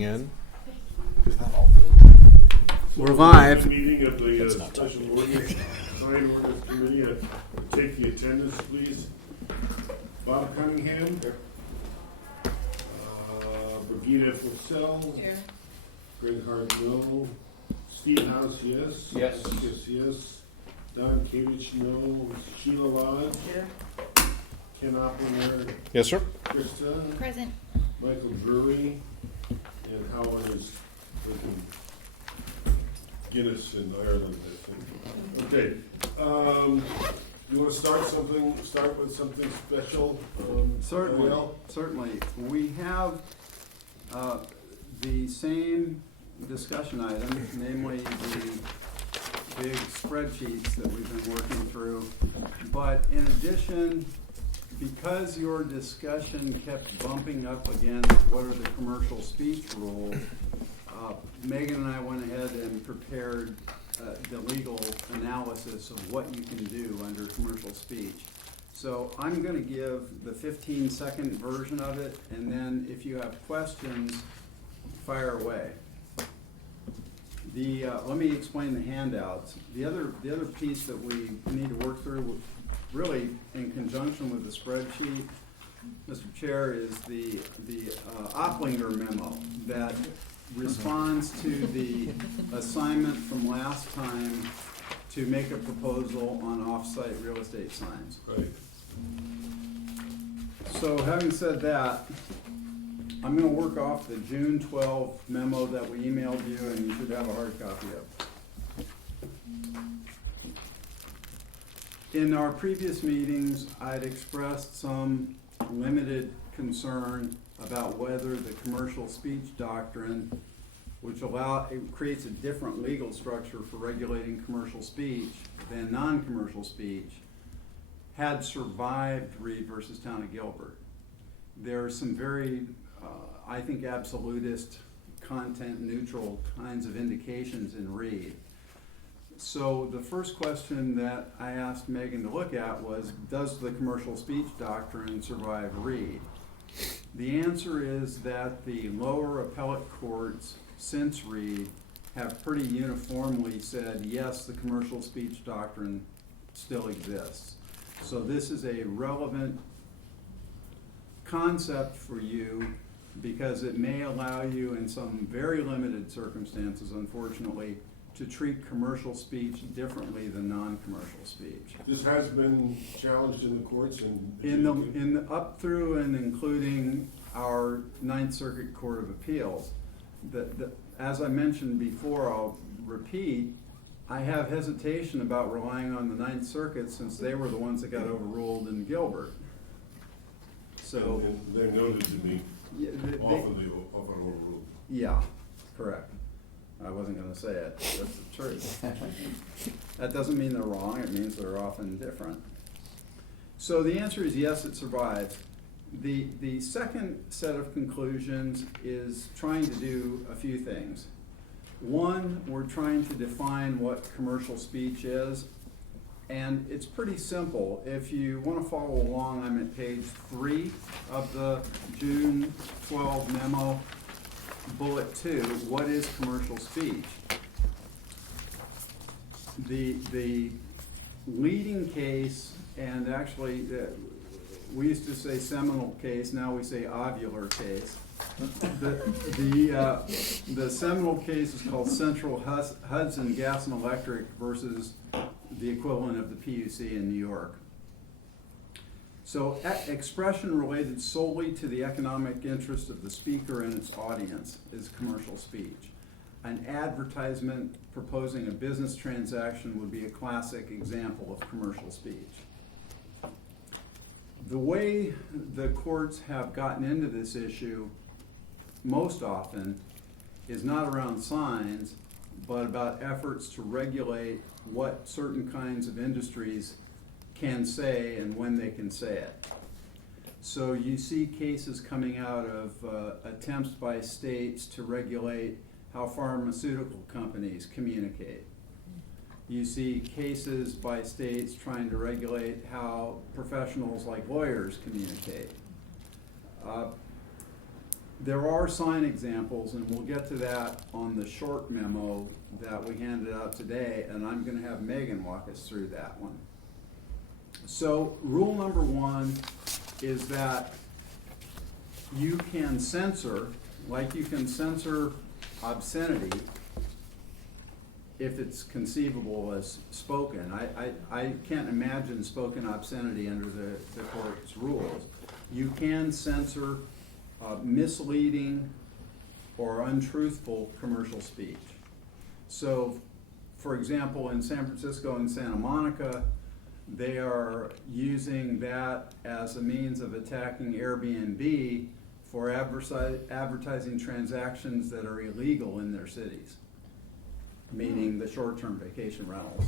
coming in. We're live. Meeting of the Special Ordinance, Sign Ordinance Committee. Take the attendance, please. Bob Cunningham. Here. Brigida Fussell. Here. Greg Hart, no. Steve House, yes. Yes. Yes. Don Kadich, no. Sheila Lodge. Here. Ken Oppener. Yes, sir. Krista. Present. Michael Drury. And Howard is living Guinness in Ireland, I think. Okay. You want to start with something special? Certainly. We have the same discussion item, namely the big spreadsheets that we've been working through. But in addition, because your discussion kept bumping up against what are the commercial speech rules, Megan and I went ahead and prepared the legal analysis of what you can do under commercial speech. So I'm going to give the 15-second version of it, and then if you have questions, fire away. Let me explain the handouts. The other piece that we need to work through, really in conjunction with the spreadsheet, Mr. Chair, is the Opplinger memo that responds to the assignment from last time to make a proposal on off-site real estate signs. Right. So having said that, I'm going to work off the June 12 memo that we emailed you, and you should have a hard copy of. In our previous meetings, I'd expressed some limited concern about whether the commercial speech doctrine, which creates a different legal structure for regulating commercial speech than non-commercial speech, had survived Reed versus Town of Gilbert. There are some very, I think, absolutist, content-neutral kinds of indications in Reed. So the first question that I asked Megan to look at was, does the commercial speech doctrine survive Reed? The answer is that the lower appellate courts since Reed have pretty uniformly said, yes, the commercial speech doctrine still exists. So this is a relevant concept for you because it may allow you in some very limited circumstances, unfortunately, to treat commercial speech differently than non-commercial speech. This has been challenged in the courts in the up through and including our Ninth Circuit Court of Appeals. As I mentioned before, I'll repeat, I have hesitation about relying on the Ninth Circuit since they were the ones that got overruled in Gilbert. So they're noted to be often overruled. Yeah, correct. I wasn't going to say it. That's the truth. That doesn't mean they're wrong. It means they're often different. So the answer is yes, it survives. The second set of conclusions is trying to do a few things. One, we're trying to define what commercial speech is, and it's pretty simple. If you want to follow along, I'm at page 3 of the June 12 memo. Bullet 2, what is commercial speech? The leading case, and actually we used to say seminal case, now we say ovular case. The seminal case is called Central Hudson Gas and Electric versus the equivalent of the PUC in New York. So expression related solely to the economic interest of the speaker and its audience is commercial speech. An advertisement proposing a business transaction would be a classic example of commercial speech. The way the courts have gotten into this issue most often is not around signs, but about efforts to regulate what certain kinds of industries can say and when they can say it. So you see cases coming out of attempts by states to regulate how pharmaceutical companies communicate. You see cases by states trying to regulate how professionals like lawyers communicate. there are sign examples, and we'll get to that on the short memo that we handed out today, and I'm gonna have Megan walk us through that one. So rule number one is that you can censor, like you can censor obscenity if it's conceivable as spoken. I can't imagine spoken obscenity under the court's rules. You can censor misleading or untruthful commercial speech. So, for example, in San Francisco and Santa Monica, they are using that as a means of attacking Airbnb for advertising transactions that are illegal in their cities, meaning the short-term vacation rentals.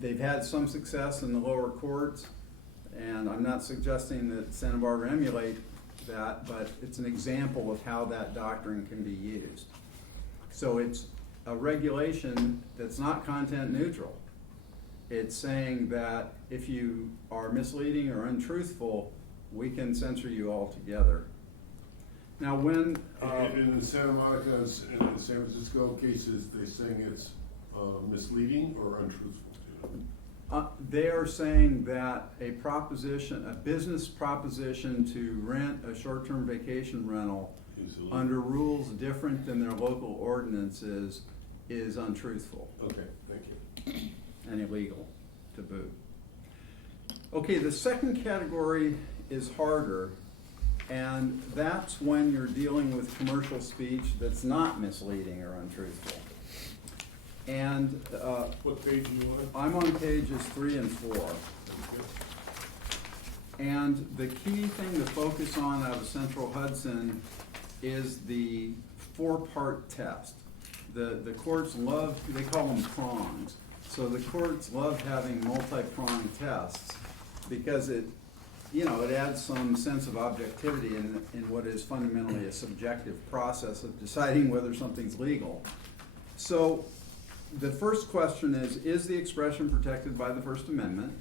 They've had some success in the lower courts, and I'm not suggesting that Santa Barbara emulate that, but it's an example of how that doctrine can be used. So it's a regulation that's not content neutral. It's saying that if you are misleading or untruthful, we can censor you altogether. Now when... And in the Santa Monica and the San Francisco cases, they're saying it's misleading or untruthful too? They are saying that a business proposition to rent a short-term vacation rental under rules different than their local ordinances is untruthful. Okay, thank you. And illegal to boot. Okay, the second category is harder, and that's when you're dealing with commercial speech that's not misleading or untruthful. And What page are you on? I'm on pages 3 and 4. Okay. And the key thing to focus on out of Central Hudson is the 4-part test. The courts love, they call them prongs. So the courts love having multi-pronged tests because it adds some sense of objectivity in what is fundamentally a subjective process of deciding whether something's legal. So the first question is the expression protected by the First Amendment?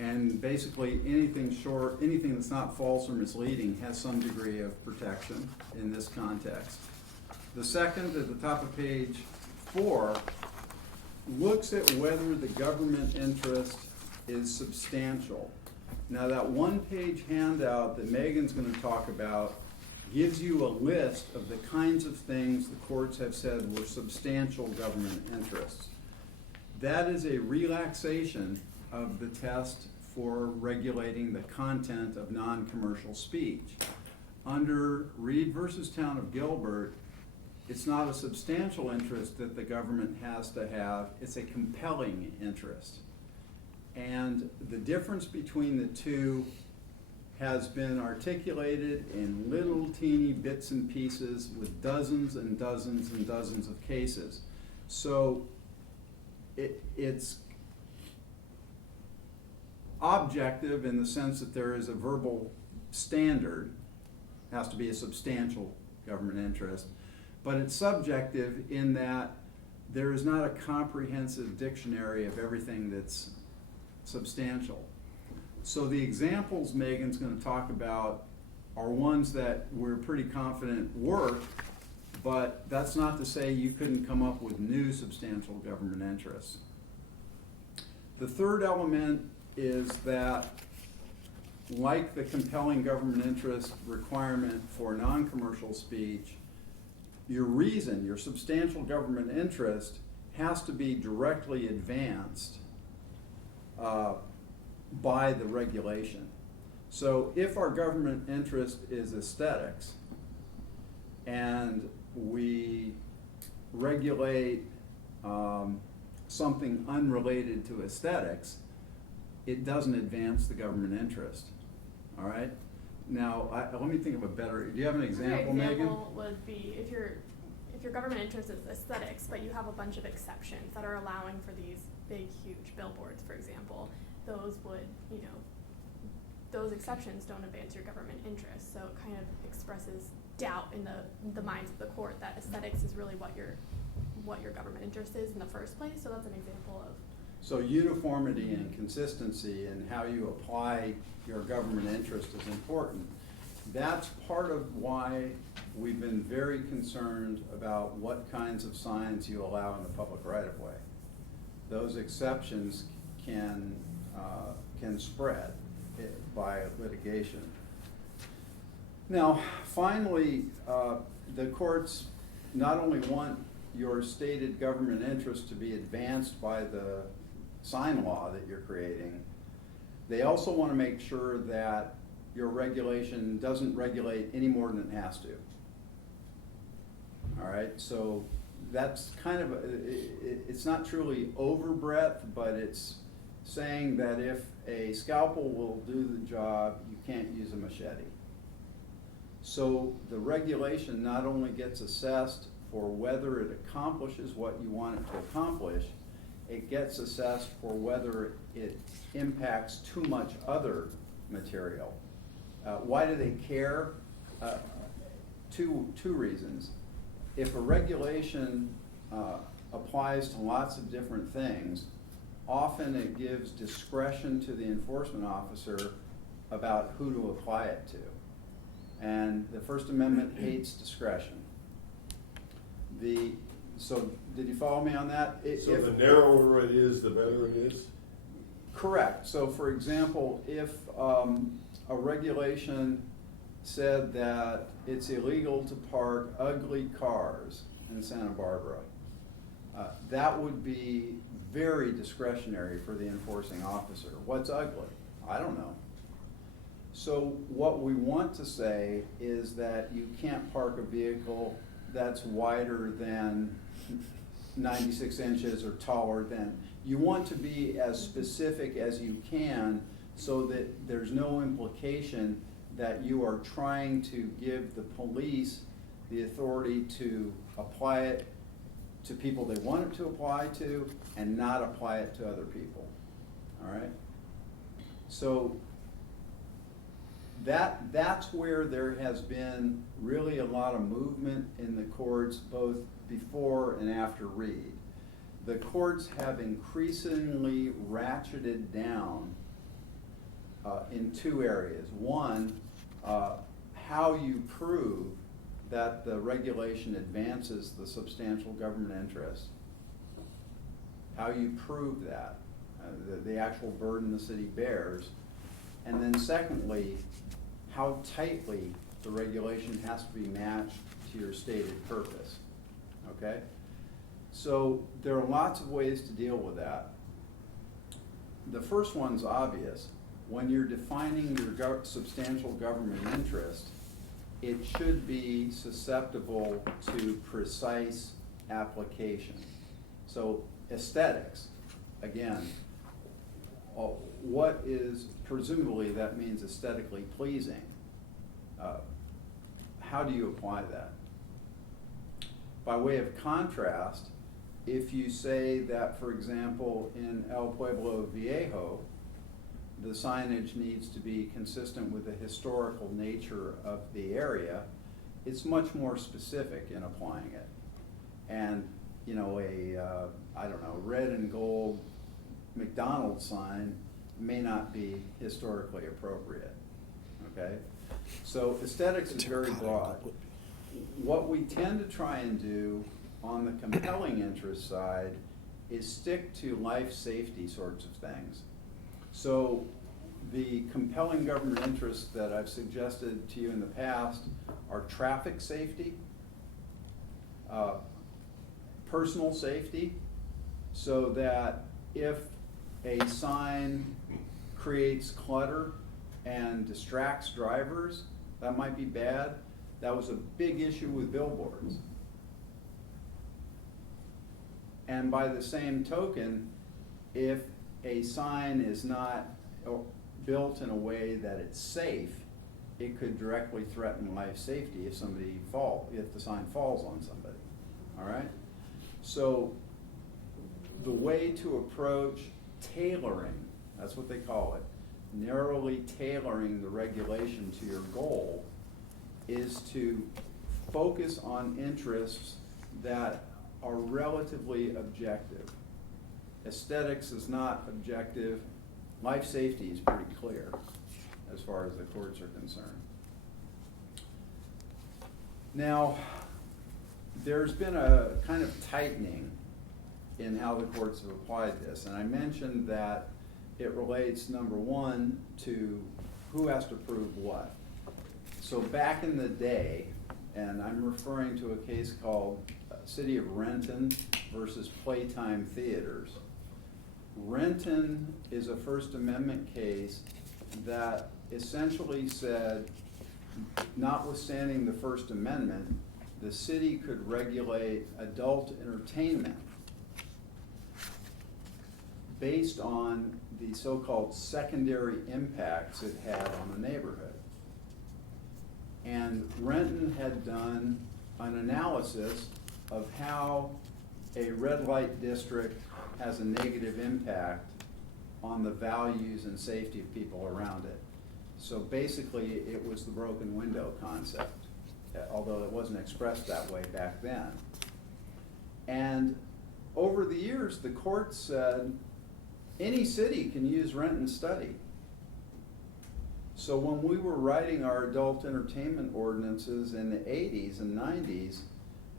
And basically anything that's not false or misleading has some degree of protection in this context. The second, at the top of page 4, looks at whether the government interest is substantial. Now that one-page handout that Megan's going to talk about gives you a list of the kinds of things the courts have said were substantial government interests. That is a relaxation of the test for regulating the content of non-commercial speech. Under Reed versus Town of Gilbert, it's not a substantial interest that the government has to have, it's a compelling interest. And the difference between the two has been articulated in little teeny bits and pieces with dozens and dozens and dozens of cases. So it's objective in the sense that there is a verbal standard, has to be a substantial government interest, but it's subjective in that there is not a comprehensive dictionary of everything that's substantial. So the examples Megan's going to talk about are ones that we're pretty confident work, but that's not to say you couldn't come up with new substantial government interests. The third element is that, like the compelling government interest requirement for non-commercial speech, your reason, your substantial government interest, has to be directly advanced by the regulation. So if our government interest is aesthetics and we regulate something unrelated to aesthetics, it doesn't advance the government interest. All right? Now, let me think of a better, do you have an example, Megan? An example would be if your government interest is aesthetics, but you have a bunch of exceptions that are allowing for these big, huge billboards, for example, those would, those exceptions don't advance your government interest. So it kind of expresses doubt in the minds of the court that aesthetics is really what your government interest is in the first place. So that's an example of. So uniformity and consistency in how you apply your government interest is important. that's part of why we've been very concerned about what kinds of signs you allow in the public right-of-way. Those exceptions can spread by litigation. Now, finally, the courts not only want your stated government interest to be advanced by the sign law that you're creating, they also want to make sure that your regulation doesn't regulate any more than it has to. All right, so that's kind of, it's not truly overbreadth, but it's saying that if a scalpel will do the job, you can't use a machete. So the regulation not only gets assessed for whether it accomplishes what you want it to accomplish, it gets assessed for whether it impacts too much other material. Why do they care? Two reasons. If a regulation applies to lots of different things, often it gives discretion to the enforcement officer about who to apply it to. And the First Amendment hates discretion. So did you follow me on that? So the narrower it is, the better it is? Correct. So for example, if a regulation said that it's illegal to park ugly cars in Santa Barbara, that would be very discretionary for the enforcing officer. What's ugly? I don't know. So what we want to say is that you can't park a vehicle that's wider than 96 inches or taller than. You want to be as specific as you can so that there's no implication that you are trying to give the police the authority to apply it to people they want it to apply to and not apply it to other people. All right? So that's where there has been really a lot of movement in the courts, both before and after Reed. The courts have increasingly ratcheted down in two areas. One, how you prove that the regulation advances the substantial government interest. How you prove that, the actual burden the city bears. And then secondly, how tightly the regulation has to be matched to your stated purpose, okay? So there are lots of ways to deal with that. The first one's obvious. When you're defining your substantial government interest, it should be susceptible to precise application. So aesthetics, again, what is, presumably that means aesthetically pleasing. How do you apply that? By way of contrast, if you say that, for example, in El Pueblo Viejo, the signage needs to be consistent with the historical nature of the area, it's much more specific in applying it. And, you know, I don't know, red and gold McDonald's sign may not be historically appropriate, okay? So aesthetics is very broad. What we tend to try and do on the compelling interest side is stick to life safety sorts of things. So the compelling government interests that I've suggested to you in the past are traffic safety, personal safety, so that if a sign creates clutter and distracts drivers, that might be bad. That was a big issue with billboards. And by the same token, if a sign is not built in a way that it's safe, it could directly threaten life safety if if the sign falls on somebody, all right? So the way to approach tailoring, that's what they call it, narrowly tailoring the regulation to your goal, is to focus on interests that are relatively objective. Aesthetics is not objective. Life safety is pretty clear as far as the courts are concerned. Now, there's been a kind of tightening in how the courts have applied this, and I mentioned that it relates, number one, to who has to prove what. So back in the day, and I'm referring to a case called City of Renton versus Playtime Theaters. Renton is a First Amendment case that essentially said, notwithstanding the First Amendment, the city could regulate adult entertainment based on the so-called secondary impacts it had on the neighborhood. And Renton had done an analysis of how a red light district has a negative impact on the values and safety of people around it. So basically, it was the broken window concept, although it wasn't expressed that way back then. And over the years, the court said, any city can use Renton study. So when we were writing our adult entertainment ordinances in the 80s and 90s,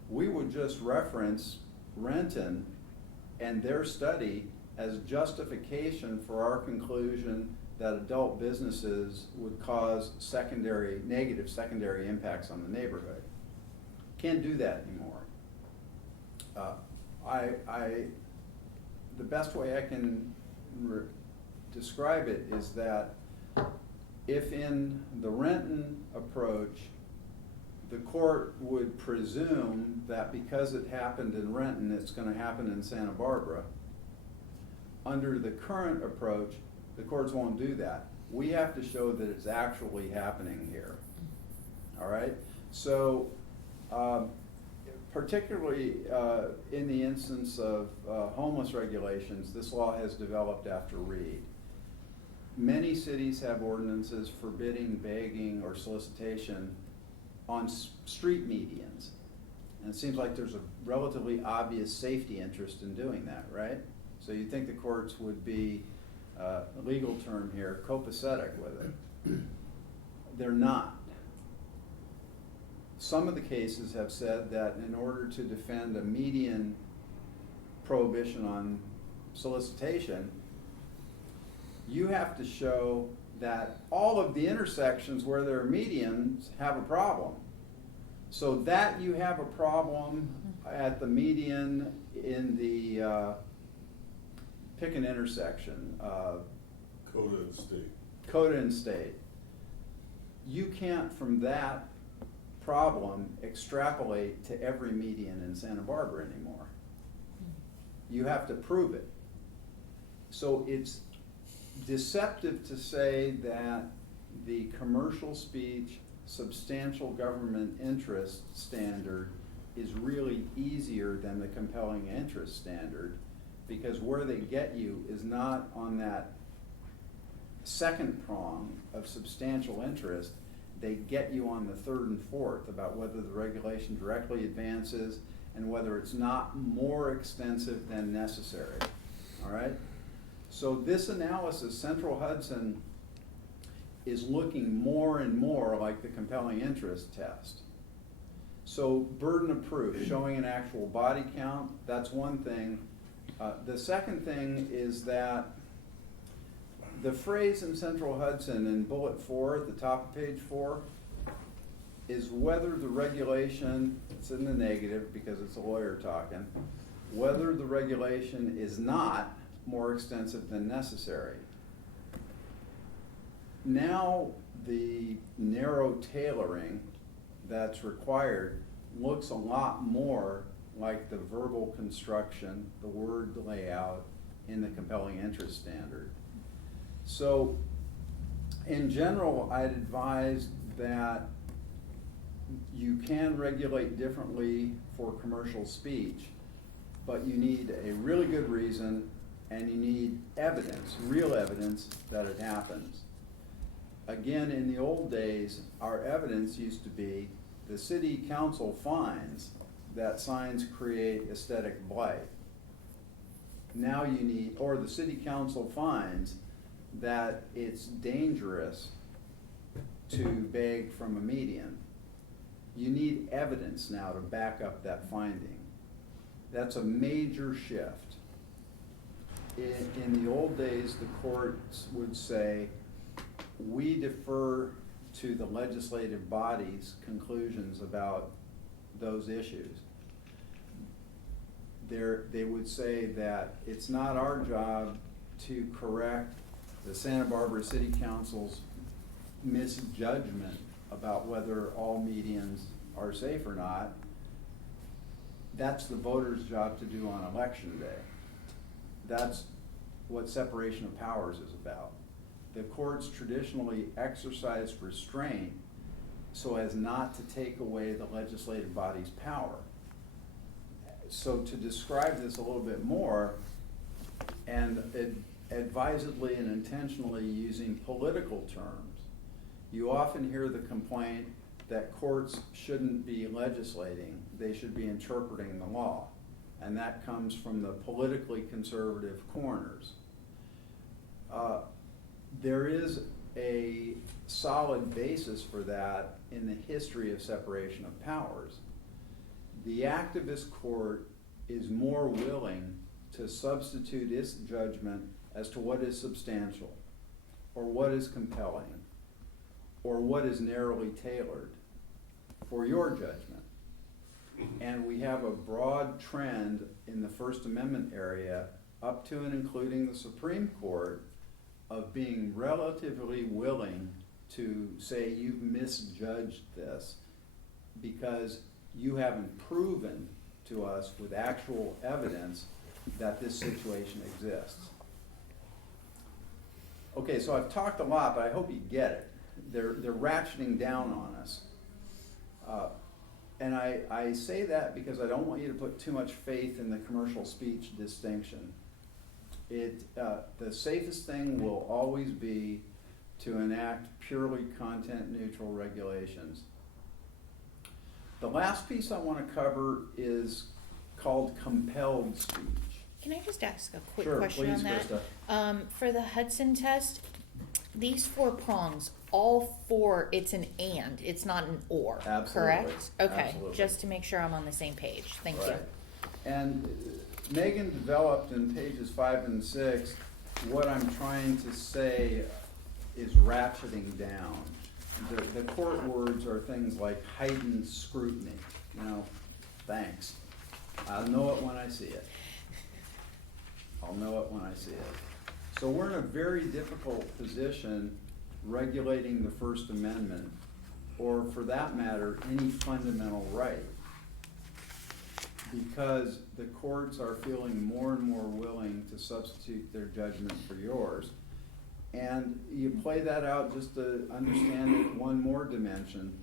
we would just reference Renton and their study as justification for our conclusion that adult businesses would cause negative secondary impacts on the neighborhood. Can't do that anymore. The best way I can describe it is that if in the Renton approach, the court would presume that because it happened in Renton, it's going to happen in Santa Barbara. Under the current approach, the courts won't do that. We have to show that it's actually happening here. All right? So, particularly in the instance of homeless regulations, this law has developed after Reed. Many cities have ordinances forbidding begging or solicitation on street medians. And it seems like there's a relatively obvious safety interest in doing that, right? So you'd think the courts would be, a legal term here, copacetic with it. They're not. Some of the cases have said that in order to defend a median prohibition on solicitation, you have to show that all of the intersections where there are medians have a problem. So that you have a problem at the median in the, pick an intersection. Coda and State. Coda and State. You can't, from that problem, extrapolate to every median in Santa Barbara anymore. You have to prove it. So it's deceptive to say that the commercial speech substantial government interest standard is really easier than the compelling interest standard, because where they get you is not on that second prong of substantial interest. They get you on the third and fourth about whether the regulation directly advances and whether it's not more extensive than necessary. All right? So this analysis, Central Hudson, is looking more and more like the compelling interest test. So burden of proof, showing an actual body count, that's one thing. The second thing is that the phrase in Central Hudson in bullet 4 at the top of page 4 is whether the regulation, it's in the negative because it's a lawyer talking, whether the regulation is not more extensive than necessary. Now the narrow tailoring that's required looks a lot more like the verbal construction, the word layout in the compelling interest standard. So in general, I'd advise that you can regulate differently for commercial speech, but you need a really good reason and you need evidence, real evidence that it happens. Again, in the old days, our evidence used to be the city council finds that signs create aesthetic blight. Now you need, or the city council finds that it's dangerous to beg from a median. You need evidence now to back up that finding. That's a major shift. In the old days, the courts would say, we defer to the legislative body's conclusions about those issues. They would say that it's not our job to correct the Santa Barbara City Council's misjudgment about whether all medians are safe or not. That's the voter's job to do on election day. That's what separation of powers is about. The courts traditionally exercise restraint so as not to take away the legislative body's power. So to describe this a little bit more, and advisedly and intentionally using political terms, you often hear the complaint that courts shouldn't be legislating, they should be interpreting the law. And that comes from the politically conservative corners. There is a solid basis for that in the history of separation of powers. The activist court is more willing to substitute its judgment as to what is substantial, or what is compelling, or what is narrowly tailored for your judgment. And we have a broad trend in the First Amendment area, up to and including the Supreme Court, of being relatively willing to say you've misjudged this because you haven't proven to us with actual evidence that this situation exists. Okay, so I've talked a lot, but I hope you get it. They're ratcheting down on us. And I say that because I don't want you to put too much faith in the commercial speech distinction. The safest thing will always be to enact purely content-neutral regulations. The last piece I want to cover is called compelled speech. Can I just ask a quick Sure, question please, on that? Krista. For the Hudson test, these 4 prongs, all 4, it's an and, it's not an or, Absolutely. correct? Okay, Absolutely. just to make sure I'm on the same page. Thank you. Right. And Megan developed in pages 5 and 6 what I'm trying to say is ratcheting down. The court words are things like heightened scrutiny. You know, thanks. I'll know it when I see it. I'll know it when I see it. So we're in a very difficult position regulating the First Amendment, or for that matter, any fundamental right, because the courts are feeling more and more willing to substitute their judgment for yours. And you play that out just to understand it one more dimension.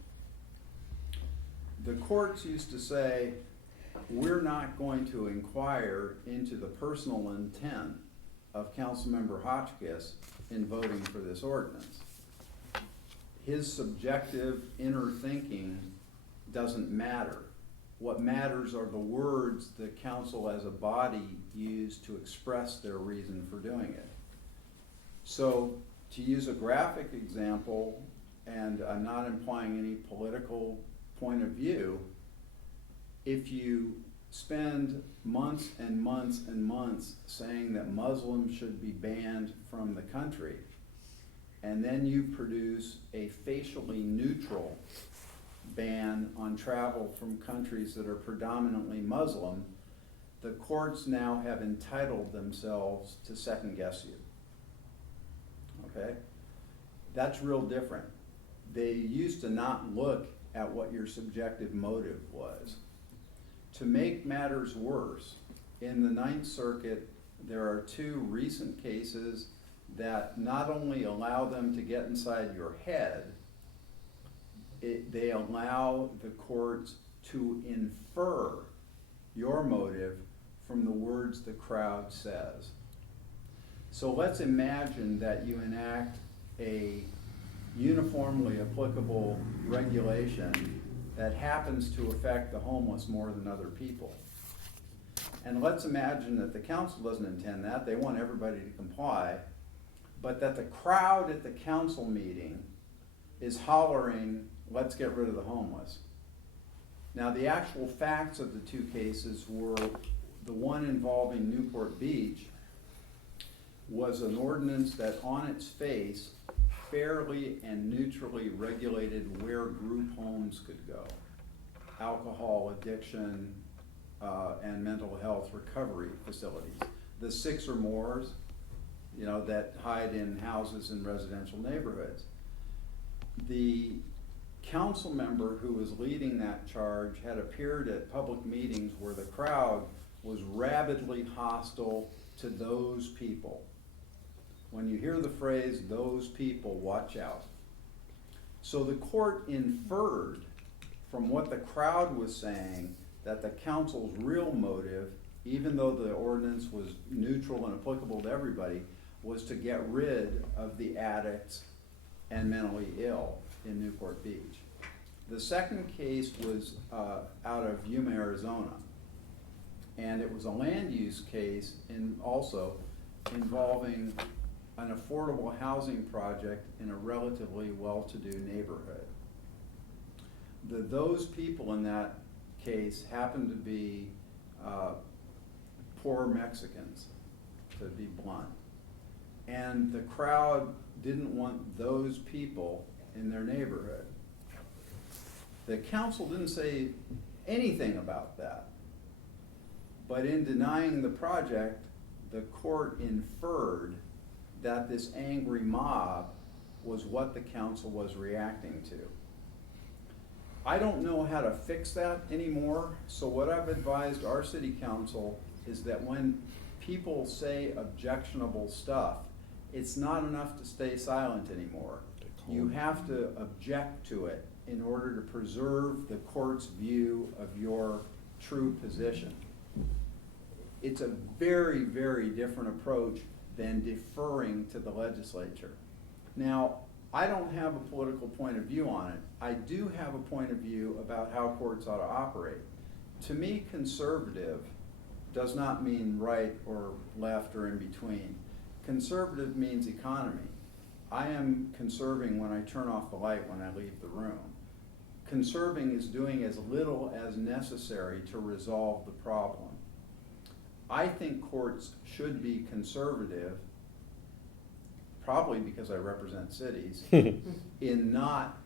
The courts used to say, we're not going to inquire into the personal intent of Councilmember Hotchkiss in voting for this ordinance. His subjective inner thinking doesn't matter. What matters are the words the council as a body use to express their reason for doing it. So, to use a graphic example, and I'm not implying any political point of view, if you spend months and months and months saying that Muslims should be banned from the country, and then you produce a facially neutral ban on travel from countries that are predominantly Muslim, the courts now have entitled themselves to second guess you. Okay? That's real different. They used to not look at what your subjective motive was. To make matters worse, in the Ninth Circuit, there are 2 recent cases that not only allow them to get inside your head, they allow the courts to infer your motive from the words the crowd says. So let's imagine that you enact a uniformly applicable regulation that happens to affect the homeless more than other people. And let's imagine that the council doesn't intend that, they want everybody to comply, but that the crowd at the council meeting is hollering, let's get rid of the homeless. Now, the actual facts of the two cases were the one involving Newport Beach was an ordinance that on its face fairly and neutrally regulated where group homes could go. Alcohol, addiction, and mental health recovery facilities. The 6 or mores, that hide in houses in residential neighborhoods. The council member who was leading that charge had appeared at public meetings where the crowd was rabidly hostile to those people. When you hear the phrase, those people, watch out. So the court inferred from what the crowd was saying that the council's real motive, even though the ordinance was neutral and applicable to everybody, was to get rid of the addicts and mentally ill in Newport Beach. The second case was out of Yuma, Arizona, and it was a land use case also involving an affordable housing project in a relatively well-to-do neighborhood. Those people in that case happened to be poor Mexicans, to be blunt. And the crowd didn't want those people in their neighborhood. The council didn't say anything about that. But in denying the project, the court inferred that this angry mob was what the council was reacting to. I don't know how to fix that anymore, so what I've advised our city council is that when people say objectionable stuff, it's not enough to stay silent anymore. You have to object to it in order to preserve the court's view of your true position. It's a very, very different approach than deferring to the legislature. Now, I don't have a political point of view on it. I do have a point of view about how courts ought to operate. To me, conservative does not mean right or left or in between. Conservative means economy. I am conserving when I turn off the light when I leave the room. Conserving is doing as little as necessary to resolve the problem. I think courts should be conservative, probably because I represent cities, in not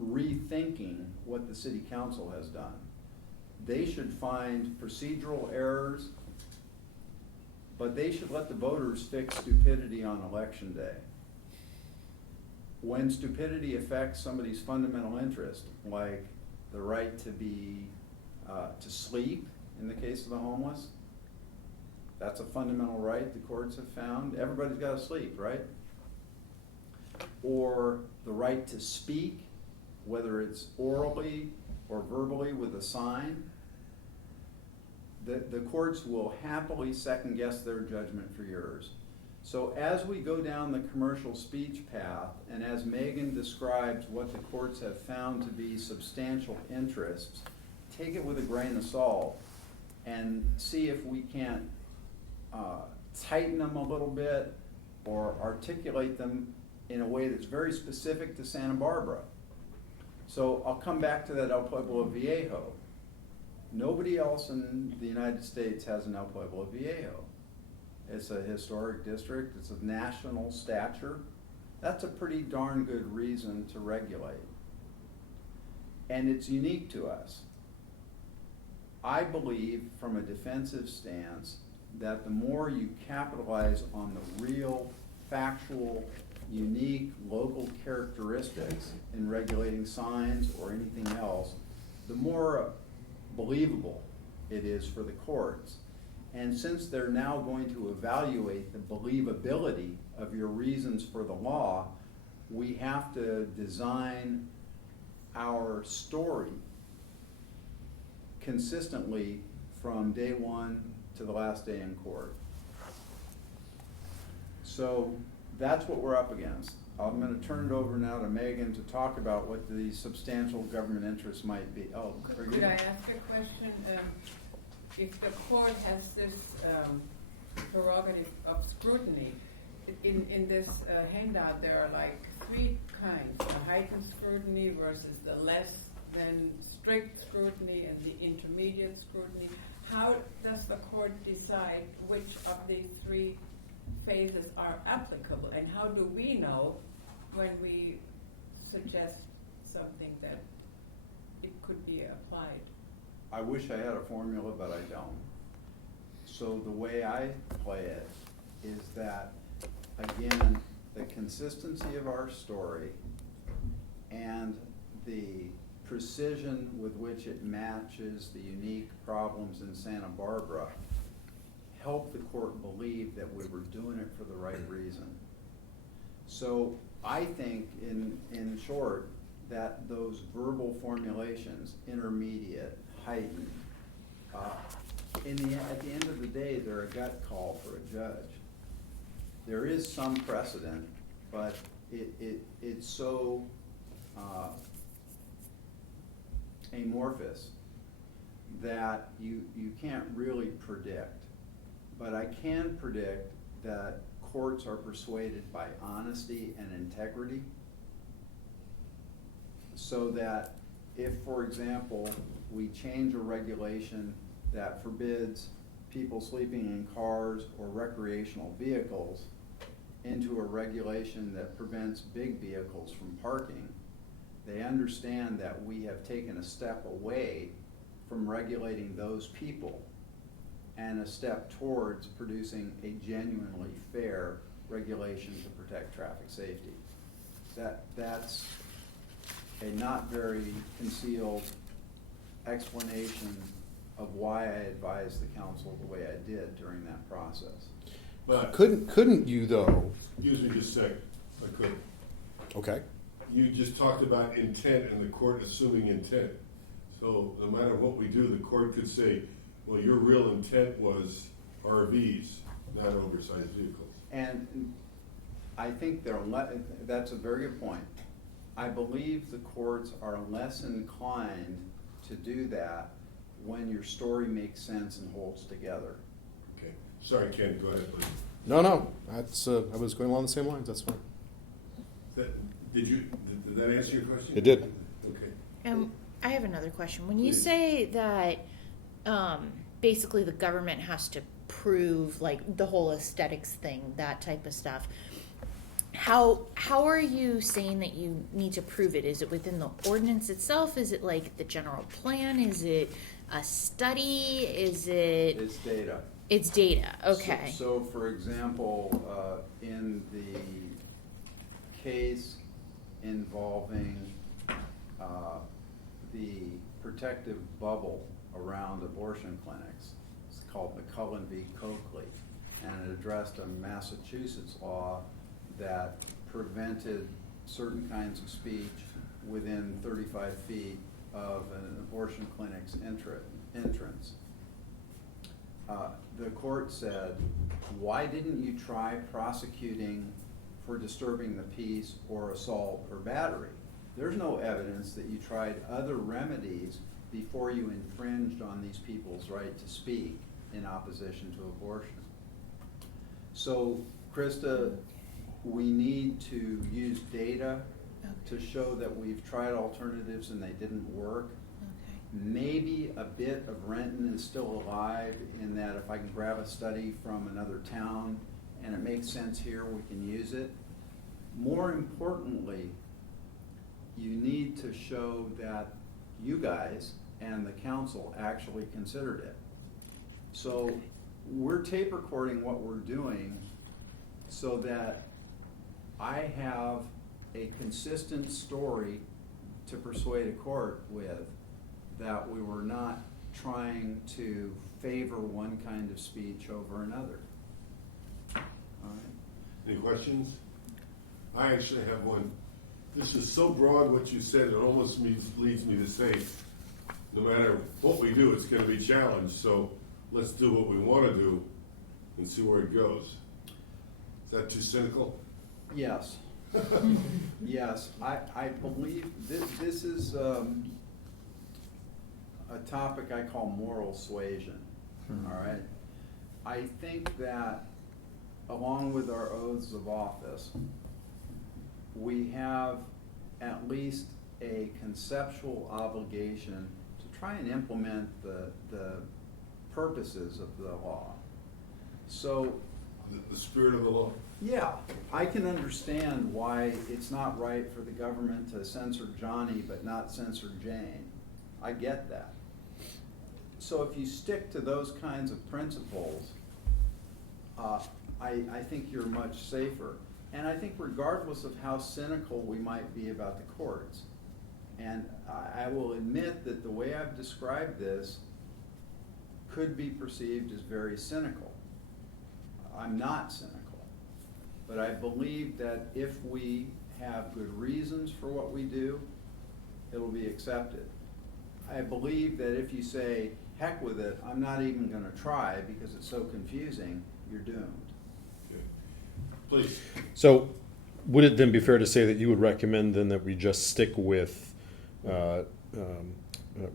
rethinking what the city council has done. They should find procedural errors, but they should let the voters fix stupidity on election day. When stupidity affects somebody's fundamental interest, like the right to sleep in the case of the homeless, that's a fundamental right the courts have found. Everybody's got to sleep, right? Or the right to speak, whether it's orally or verbally with a sign. The courts will happily second guess their judgment for yours. So as we go down the commercial speech path, and as Megan describes what the courts have found to be substantial interests, take it with a grain of salt and see if we can't tighten them a little bit or articulate them in a way that's very specific to Santa Barbara. So I'll come back to that El Pueblo Viejo. Nobody else in the United States has an El Pueblo Viejo. It's a historic district, it's of national stature. That's a pretty darn good reason to regulate. And it's unique to us. I believe, from a defensive stance, that the more you capitalize on the real, factual, unique, local characteristics in regulating signs or anything else, the more believable it is for the courts. And since they're now going to evaluate the believability of your reasons for the law, we have to design our story consistently from day one to the last day in court. So that's what we're up against. I'm going to turn it over now to Megan to talk about what the substantial government interests might be. Oh, could I ask a question? If the court has this prerogative of scrutiny, in this handout there are like 3 kinds: the heightened scrutiny versus the less then strict scrutiny and the intermediate scrutiny. How does the court decide which of these three phases are applicable, and how do we know when we suggest something that it could be applied? I wish I had a formula, but I don't. So the way I play it is that, again, the consistency of our story and the precision with which it matches the unique problems in Santa Barbara help the court believe that we were doing it for the right reason. So I think, in short, that those verbal formulations, intermediate, heightened, at the end of the day, they're a gut call for a judge. There is some precedent, but it's so amorphous that you can't really predict. But I can predict that courts are persuaded by honesty and integrity, so that if, for example, we change a regulation that forbids people sleeping in cars or recreational vehicles into a regulation that prevents big vehicles from parking, they understand that we have taken a step away from regulating those people and a step towards producing a genuinely fair regulation to protect traffic safety. That's a not very concealed explanation of why I advised the council the way I did during that process. But Couldn't you though? excuse me just a sec, if I could. Okay. You just talked about intent and the court assuming intent. So no matter what we do, the court could say, well, your real intent was RVs, not oversized vehicles. And I think that's a very good point. I believe the courts are less inclined to do that when your story makes sense and holds together. Okay. Sorry, Ken, go ahead, please. No. That's I was going along the same lines. That's fine. Did that answer your question? It did. Okay. I have another question. When you Please. say that basically the government has to prove like the whole aesthetics thing, that type of stuff, how are you saying that you need to prove it? Is it within the ordinance itself? Is it like the general plan? Is it a study? Is it? It's data. It's data. Okay. So for example, in the case involving the protective bubble around abortion clinics, it's called McCullen v. Coakley, and it addressed a Massachusetts law that prevented certain kinds of speech within 35 feet of an abortion clinic's entrance. The court said, why didn't you try prosecuting for disturbing the peace or assault or battery? There's no evidence that you tried other remedies before you infringed on these people's right to speak in opposition to abortion. So, Krista, we need to use data to show that we've tried alternatives and they didn't work. Okay. Maybe a bit of Renton is still alive in that if I can grab a study from another town and it makes sense here, we can use it. More importantly, you need to show that you guys and the council actually considered it. So we're tape recording what we're doing so that I have a consistent story to persuade a court with, that we were not trying to favor one kind of speech over another. All right. Any questions? I actually have one. This is so broad what you said, it almost leads me to say, no matter what we do, it's going to be challenged, so let's do what we want to do and see where it goes. Is that too cynical? Yes. Yes, I believe this is a topic I call moral suasion, all right? I think that along with our oaths of office, we have at least a conceptual obligation to try and implement the purposes of the law. So, The spirit of the law. yeah, I can understand why it's not right for the government to censor Johnny but not censor Jane. I get that. So if you stick to those kinds of principles, I think you're much safer. And I think regardless of how cynical we might be about the courts, and I will admit that the way I've described this could be perceived as very cynical. I'm not cynical. But I believe that if we have good reasons for what we do, it'll be accepted. I believe that if you say, heck with it, I'm not even going to try because it's so confusing, you're doomed. Okay. Please. So, would it then be fair to say that you would recommend then that we just stick with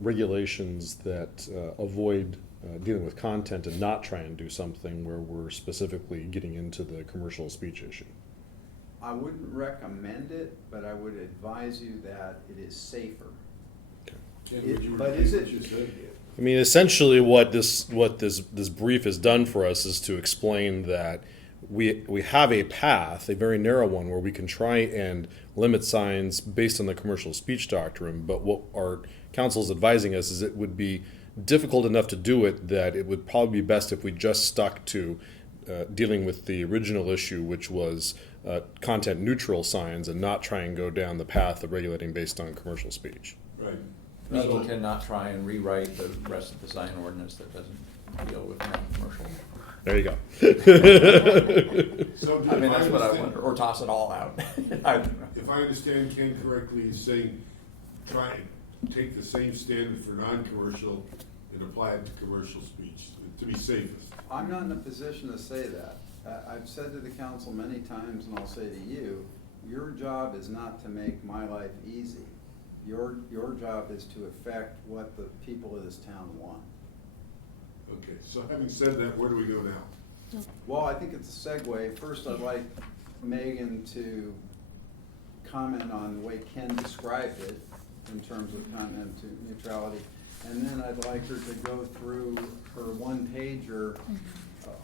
regulations that avoid dealing with content and not try and do something where we're specifically getting into the commercial speech issue? I wouldn't recommend it, but I would advise you that it is safer. Ken, would you But repeat is what it- you said? I mean, essentially, what this brief has done for us is to explain that we have a path, a very narrow one, where we can try and limit signs based on the commercial speech doctrine. But what our counsel is advising us is it would be difficult enough to do it that it would probably be best if we just stuck to dealing with the original issue, which was content neutral signs, and not try and go down the path of regulating based on commercial speech. Right. Megan cannot try and rewrite the rest of the sign ordinance that doesn't deal with non-commercial. There you go. So I mean, if that's what I understand- wonder, or toss it all out. I don't know. If I understand Ken correctly, he's saying try and take the same standard for non-commercial and apply it to commercial speech to be safest. I'm not in a position to say that. I've said to the council many times, and I'll say to you, your job is not to make my life easy. Your job is to affect what the people of this town want. Okay, so having said that, where do we go now? Well, I think it's a segue. First, I'd like Megan to comment on the way Ken described it in terms of content neutrality. And then I'd like her to go through her one-pager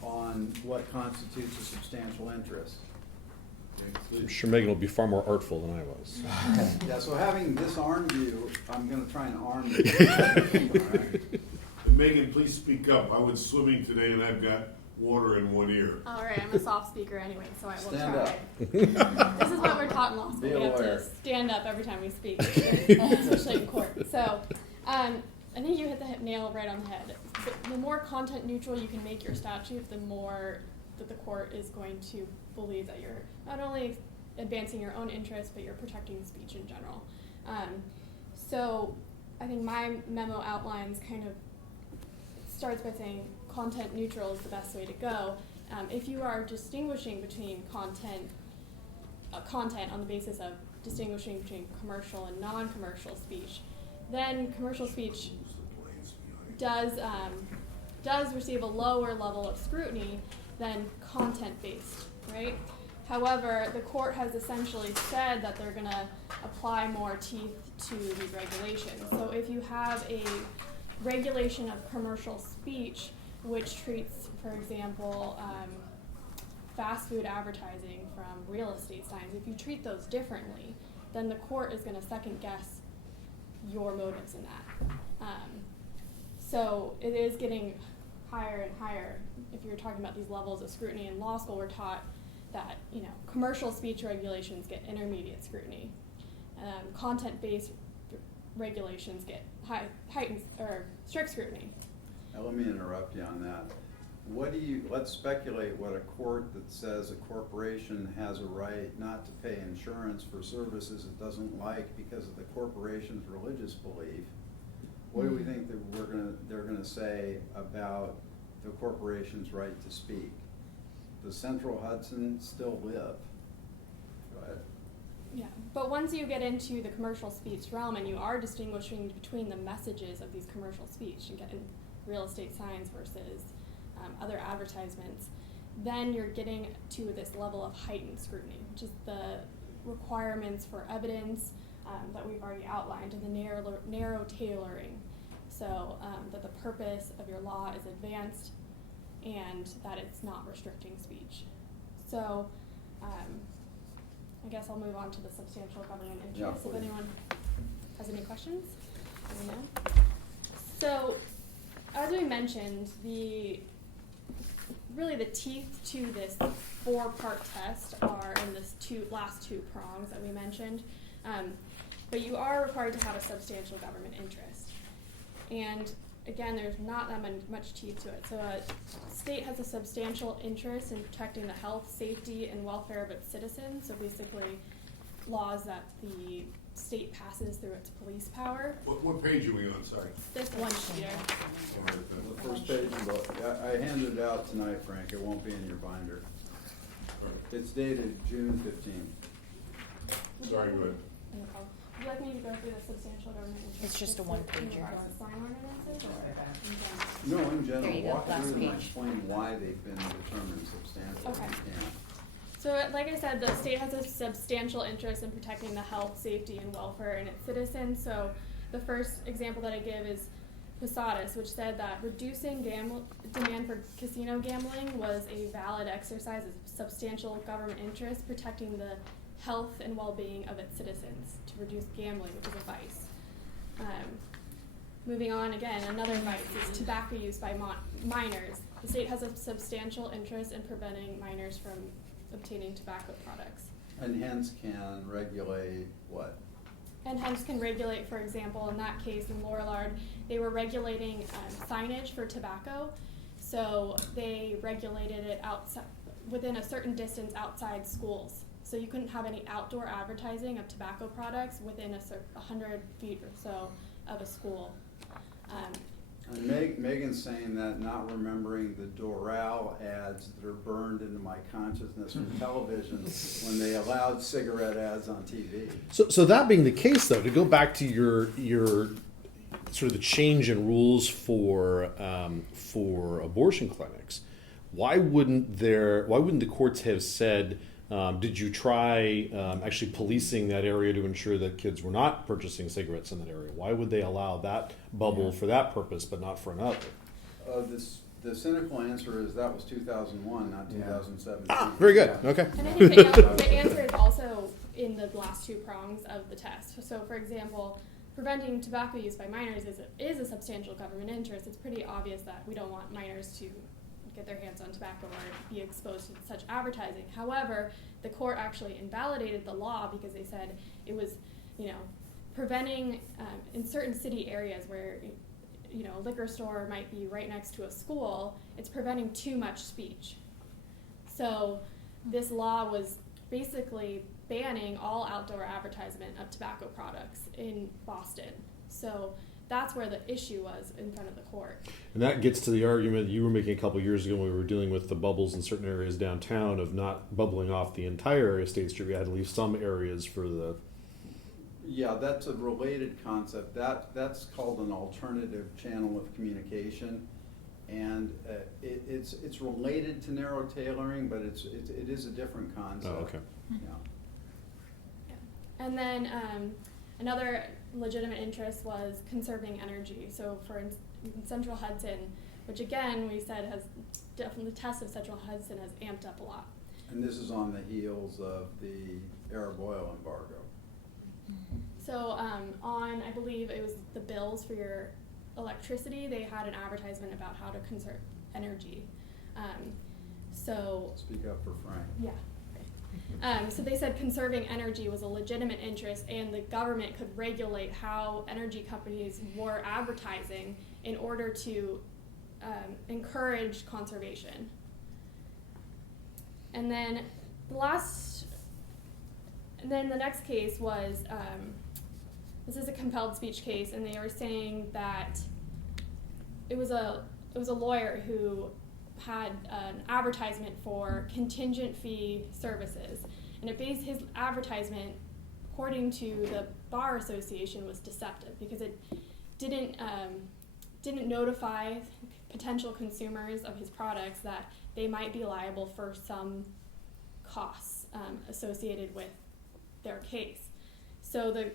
on what constitutes a substantial interest. I'm sure Megan will be far more artful than I was. Yeah, so having disarmed you, I'm gonna try and arm you. All right? And Megan, please speak up. I went swimming today and I've got water in one ear. All right, I'm a soft speaker anyway, so I will Stand try. up. This is what we're taught in law school. Be a We have lawyer. to stand up every time we speak, especially in court. So, I think you hit the nail right on the head. The more content neutral you can make your statute, the more that the court is going to believe that you're not only advancing your own interests, but you're protecting speech in general. So I think my memo outlines kind of starts by saying content neutral is the best way to go. If you are distinguishing between content on the basis of distinguishing between commercial and non-commercial speech, then commercial speech does receive a lower level of scrutiny than content-based, right? However, the court has essentially said that they're going to apply more teeth to these regulations. So if you have a regulation of commercial speech which treats, for example, fast food advertising from real estate signs, if you treat those differently, then the court is going to second guess your motives in that. So it is getting higher and higher. If you're talking about these levels of scrutiny in law school, we're taught that commercial speech regulations get intermediate scrutiny. Content-based regulations get heightened or strict scrutiny. Now, let me interrupt you on that. Let's speculate what a court that says a corporation has a right not to pay insurance for services it doesn't like because of the corporation's religious belief. What do we think that they're gonna say about the corporation's right to speak? Does Central Hudson still live? Right? Yeah, but once you get into the commercial speech realm and you are distinguishing between the messages of these commercial speech and getting real estate signs versus other advertisements, then you're getting to this level of heightened scrutiny, which is the requirements for evidence, that we've already outlined, and the narrow tailoring. So that the purpose of your law is advanced and that it's not restricting speech. So I guess I'll move on to the substantial government interest. Yeah, if please. anyone has any questions, let me know. So as we mentioned, the teeth to this 4-part test are in this last two prongs that we mentioned. But you are required to have a substantial government interest. And again, there's not that much teeth to it. So a state has a substantial interest in protecting the health, safety, and welfare of its citizens. So basically, laws that the state passes through its police power. What page are we on, sorry? This one here. The first page, I handed it out tonight, Frank. It won't be in your binder. It's dated June 15th. Sorry, go ahead. No problem. Would you like me to go through the substantial government interest? It's just a in one-pager. regards to sign ordinances, or in general? No, in There general, you go, walk last through and page. explain why they've been determined substantial. Okay. if you can. So, like I said, the state has a substantial interest in protecting the health, safety, and welfare in its citizens. So, the first example that I give is Posadas, which said that reducing demand for casino gambling was a valid exercise of substantial government interest, protecting the health and well-being of its citizens, to reduce gambling, which is a vice. Moving on again, another vice is tobacco use by minors. The state has a substantial interest in preventing minors from obtaining tobacco products. And hence can regulate what? And hence can regulate, for example, in that case in Lorillard, they were regulating signage for tobacco. So they regulated it outside, within a certain distance outside schools. So you couldn't have any outdoor advertising of tobacco products within 100 feet or so of a school. And Megan's saying that, not remembering the Doral ads that are burned into my consciousness from television when they allowed cigarette ads on TV. So that being the case, though, to go back to your sort of the change in rules for abortion clinics, why wouldn't the courts have said, did you try actually policing that area to ensure that kids were not purchasing cigarettes in that area? Why would they allow that bubble for that purpose but not for another? The cynical answer is that was 2001, not 2017. Ah, very good. Okay. And I think the answer is also in the last two prongs of the test. So, for example, preventing tobacco use by minors is a substantial government interest. It's pretty obvious that we don't want minors to get their hands on tobacco or be exposed to such advertising. However, the court actually invalidated the law because they said it was, preventing in certain city areas where, a liquor store might be right next to a school, it's preventing too much speech. So this law was basically banning all outdoor advertisement of tobacco products in Boston. So that's where the issue was in front of the court. And that gets to the argument you were making a couple of years ago when we were dealing with the bubbles in certain areas downtown of not bubbling off the entire area of State Street. We had to leave some areas for the... Yeah, that's a related concept. That's called an alternative channel of communication, and it's related to narrow tailoring, but it is a different concept. Oh, okay. Yeah. And then another legitimate interest was conserving energy. So for in Central Hudson, which again we said has definitely, the test of Central Hudson has amped up a lot. And this is on the heels of the Arab oil embargo. So on, I believe it was the bills for your electricity, they had an advertisement about how to conserve energy. So Speak up for Frank. yeah. So they said conserving energy was a legitimate interest, and the government could regulate how energy companies were advertising in order to encourage conservation. And then the next case was, this is a compelled speech case, and they were saying that it was a lawyer who had an advertisement for contingent fee services, and it based his advertisement, according to the Bar Association, was deceptive because it didn't notify potential consumers of his products that they might be liable for some costs associated with their case. So the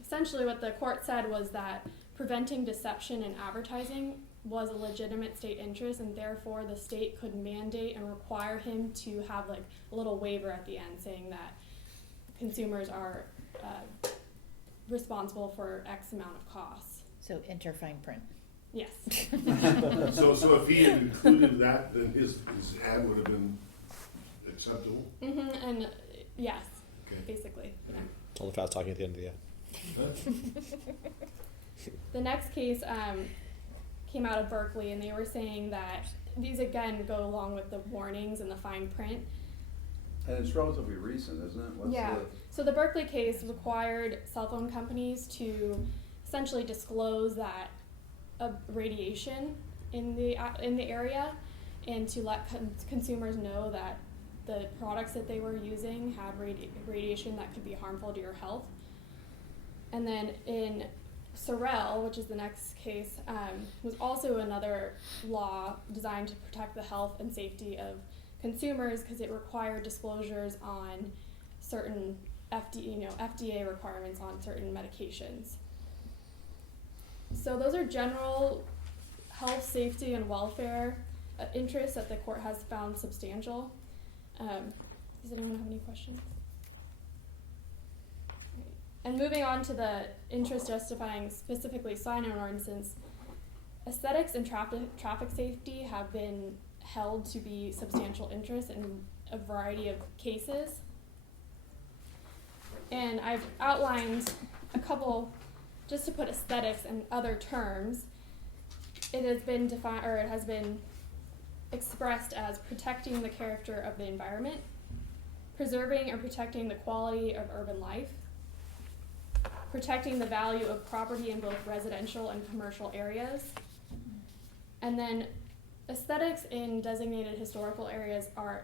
essentially what the court said was that preventing deception in advertising was a legitimate state interest, and therefore the state could mandate and require him to have like a little waiver at the end saying that consumers are responsible for X amount of costs. So enter fine print. Yes. So if he had included that, then his ad would have been acceptable? And yes, Okay. basically. Yeah. All the fast talking at the end of the ad. The next case came out of Berkeley, and they were saying that these again go along with the warnings and the fine print. And it's relatively recent, isn't it? Yeah. So the Berkeley case required cell phone companies to essentially disclose that radiation in the area, and to let consumers know that the products that they were using had radiation that could be harmful to your health. And then in Sorrel, which is the next case, was also another law designed to protect the health and safety of consumers because it required disclosures on certain FDA requirements on certain medications. So those are general health, safety, and welfare interests that the court has found substantial. Does anyone have any questions? Right. And moving on to the interest justifying specifically sign ordinances, aesthetics and traffic safety have been held to be substantial interests in a variety of cases. And I've outlined a couple just to put aesthetics in other terms. It has been defined, or it has been expressed as protecting the character of the environment, preserving or protecting the quality of urban life, protecting the value of property in both residential and commercial areas, and then aesthetics in designated historical areas are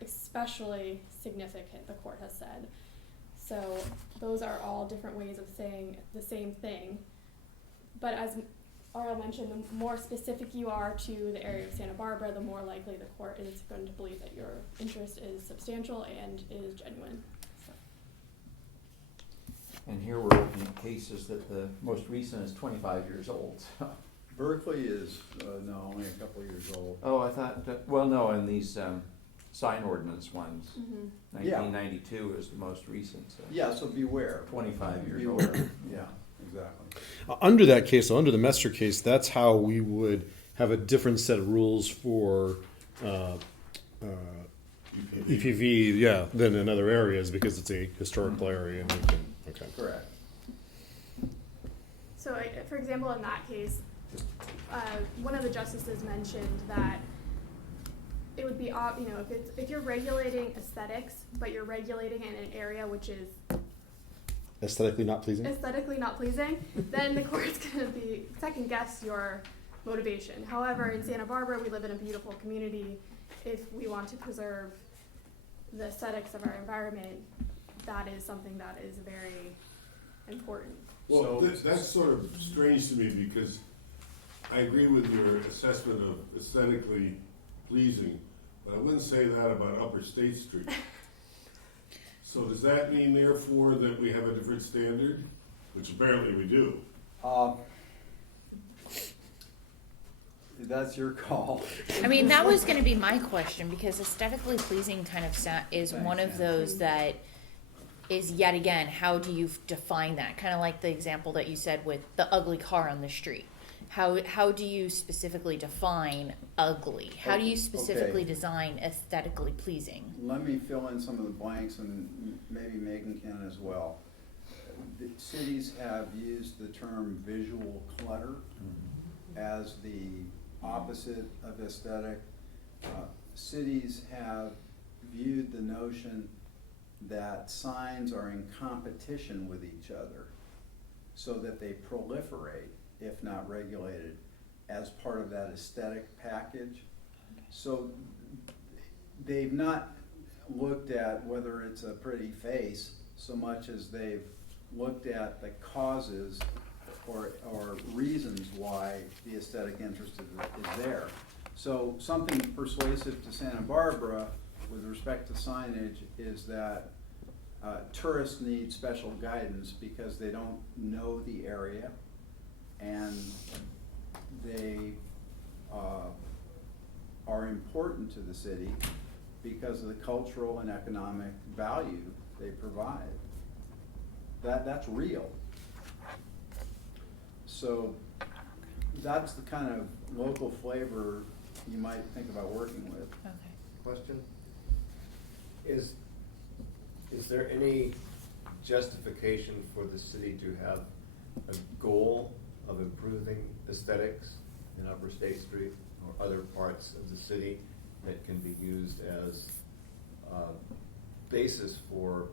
especially significant, the court has said. So those are all different ways of saying the same thing. But as Ariel mentioned, the more specific you are to the area of Santa Barbara, the more likely the court is going to believe that your interest is substantial and is genuine. So. And here we're looking at cases that the most recent is 25 years old. Berkeley is, no, only a couple of years old. Oh, I thought, well, no, and these sign ordinance ones, Mm-hmm. 1992 is the most recent. So Yeah, so beware. 25 years Beware. old. Yeah, exactly. Under that case, so under the Messer case, that's how we would have a different set of rules for EPV, yeah, than in other areas because it's a historical area. And we can, okay. Correct. So, for example, in that case, one of the justices mentioned that it would be, if you're regulating aesthetics, but you're regulating it in an area which is Aesthetically not pleasing? aesthetically not pleasing, then the court's going to be second guess your motivation. However, in Santa Barbara, we live in a beautiful community. If we want to preserve the aesthetics of our environment, that is something that is very important. Well, So- that's sort of strange to me because I agree with your assessment of aesthetically pleasing, but I wouldn't say that about Upper State Street. So does that mean therefore that we have a different standard? Which apparently we do. That's your call. I mean, that was going to be my question because aesthetically pleasing kind of is one of those that is yet again, how do you define that? Kind of like the example that you said with the ugly car on the street. How do you specifically define ugly? How do you specifically Okay. design aesthetically pleasing? Let me fill in some of the blanks, and maybe Megan can as well. The cities have used the term visual clutter as the opposite of aesthetic. Cities have viewed the notion that signs are in competition with each other so that they proliferate, if not regulated, as part of that aesthetic package. So they've not looked at whether it's a pretty face so much as they've looked at the causes or reasons why the aesthetic interest is there. So something persuasive to Santa Barbara with respect to signage is that tourists need special guidance because they don't know the area and they are important to the city because of the cultural and economic value they provide. That's real. So that's the kind of local flavor you might think about working with. Okay. Question? Is there any justification for the city to have a goal of improving aesthetics in Upper State Street or other parts of the city that can be used as a basis for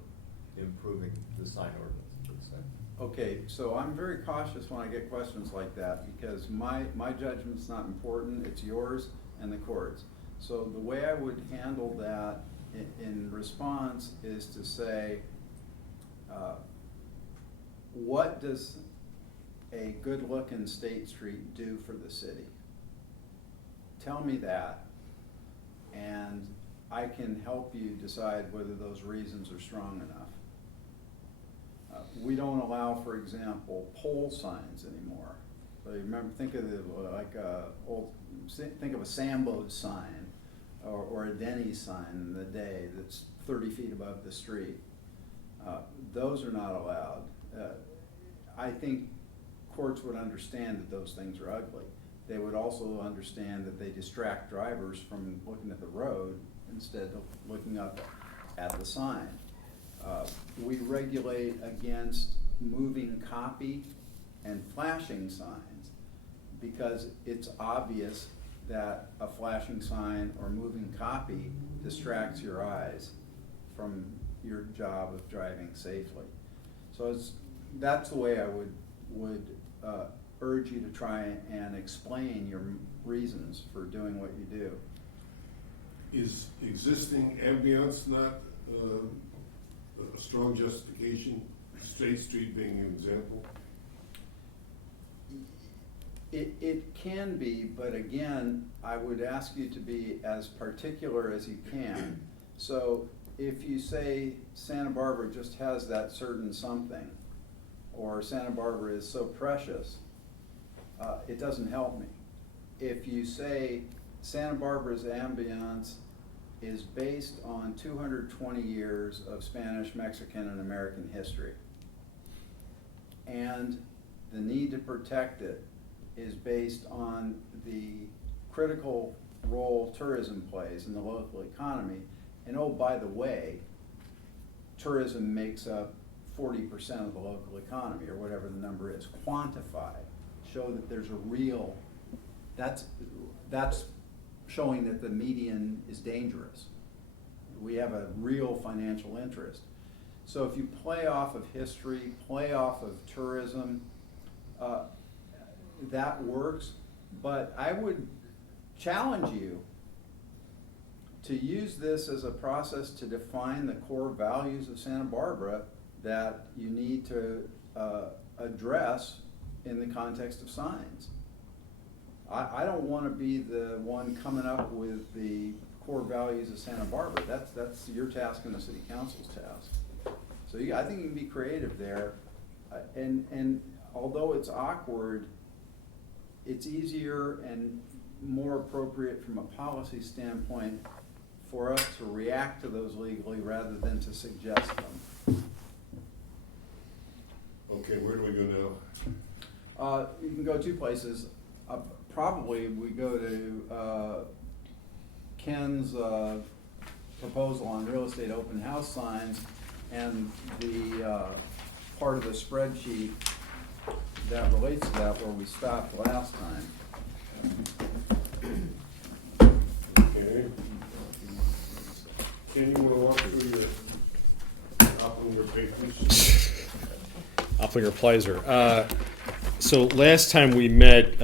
improving the sign ordinance, let's say? Okay, so I'm very cautious when I get questions like that because my judgment's not important, it's yours and the court's. So the way I would handle that in response is to say, what does a good-looking State Street do for the city? Tell me that, and I can help you decide whether those reasons are strong enough. We don't allow, for example, pole signs anymore. So you remember, think of think of a Sambo's sign or a Denny's sign in the day that's 30 feet above the street. Those are not allowed. I think courts would understand that those things are ugly. They would also understand that they distract drivers from looking at the road instead of looking up at the sign. We regulate against moving copy and flashing signs because it's obvious that a flashing sign or moving copy distracts your eyes from your job of driving safely. So that's the way I would urge you to try and explain your reasons for doing what you do. Is existing ambience not a strong justification, State Street being an example? It can be, but again, I would ask you to be as particular as you can. So if you say Santa Barbara just has that certain something, or Santa Barbara is so precious, it doesn't help me. If you say Santa Barbara's ambience is based on 220 years of Spanish, Mexican, and American history, and the need to protect it is based on the critical role tourism plays in the local economy, and oh, by the way, tourism makes up 40% of the local economy, or whatever the number is. Quantify, show that there's a real, that's showing that the median is dangerous. We have a real financial interest. So if you play off of history, play off of tourism, that works, but I would challenge you to use this as a process to define the core values of Santa Barbara that you need to address in the context of signs. I don't want to be the one coming up with the core values of Santa Barbara. That's your task and the city council's task. So I think you can be creative there, and although it's awkward, it's easier and more appropriate from a policy standpoint for us to react to those legally rather than to suggest them. Okay, where do we go now? You can go two places. Probably we go to Ken's proposal on real estate open house signs and the part of the spreadsheet that relates to that where we stopped last time. Okay. Ken, you want to walk through your Opplinger papers? Opplinger Pleiser. So last time we met,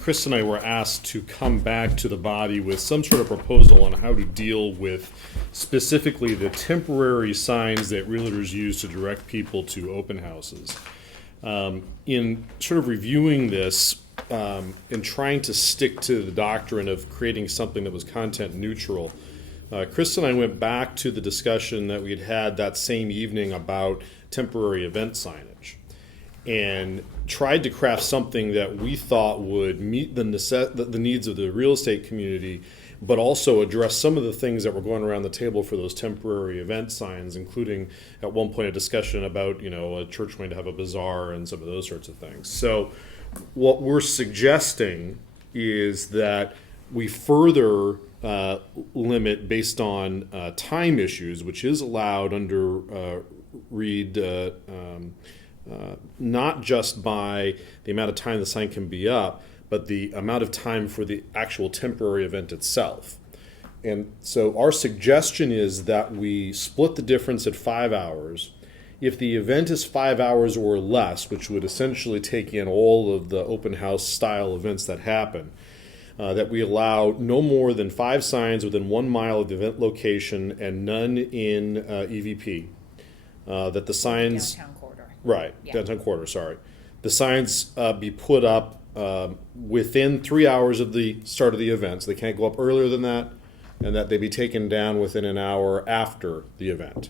Chris and I were asked to come back to the body with some sort of proposal on how to deal with specifically the temporary signs that realtors use to direct people to open houses. In sort of reviewing this and trying to stick to the doctrine of creating something that was content neutral, Chris and I went back to the discussion that we'd had that same evening about temporary event signage and tried to craft something that we thought would meet the needs of the real estate community, but also address some of the things that were going around the table for those temporary event signs, including at one point a discussion about, a church going to have a bazaar and some of those sorts of things. So what we're suggesting is that we further limit based on time issues, which is allowed under Read, not just by the amount of time the sign can be up, but the amount of time for the actual temporary event itself. And so our suggestion is that we split the difference at 5 hours. If the event is 5 hours or less, which would essentially take in all of the open house style events that happen, that we allow no more than 5 signs within 1 mile of the event location and none in EVP. That the signs... Downtown quarter. Right, Yeah. downtown quarter, sorry. The signs be put up within 3 hours of the start of the event, so they can't go up earlier than that, and that they be taken down within an hour after the event.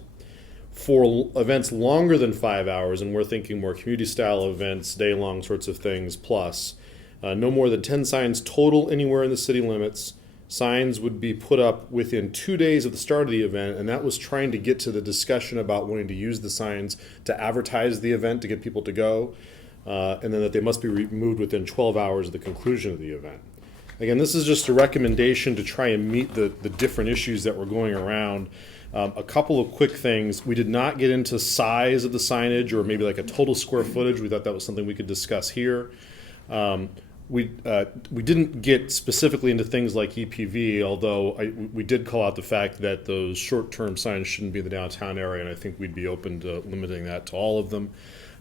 For events longer than 5 hours, and we're thinking more community-style events, day-long sorts of things, plus, no more than 10 signs total anywhere in the city limits. Signs would be put up within 2 days of the start of the event, and that was trying to get to the discussion about wanting to use the signs to advertise the event, to get people to go, and then that they must be removed within 12 hours of the conclusion of the event. Again, this is just a recommendation to try and meet the different issues that were going around. A couple of quick things. We did not get into size of the signage or maybe like a total square footage. We thought that was something we could discuss here. We didn't get specifically into things like EPV, although we did call out the fact that those short-term signs shouldn't be in the downtown area, and I think we'd be open to limiting that to all of them.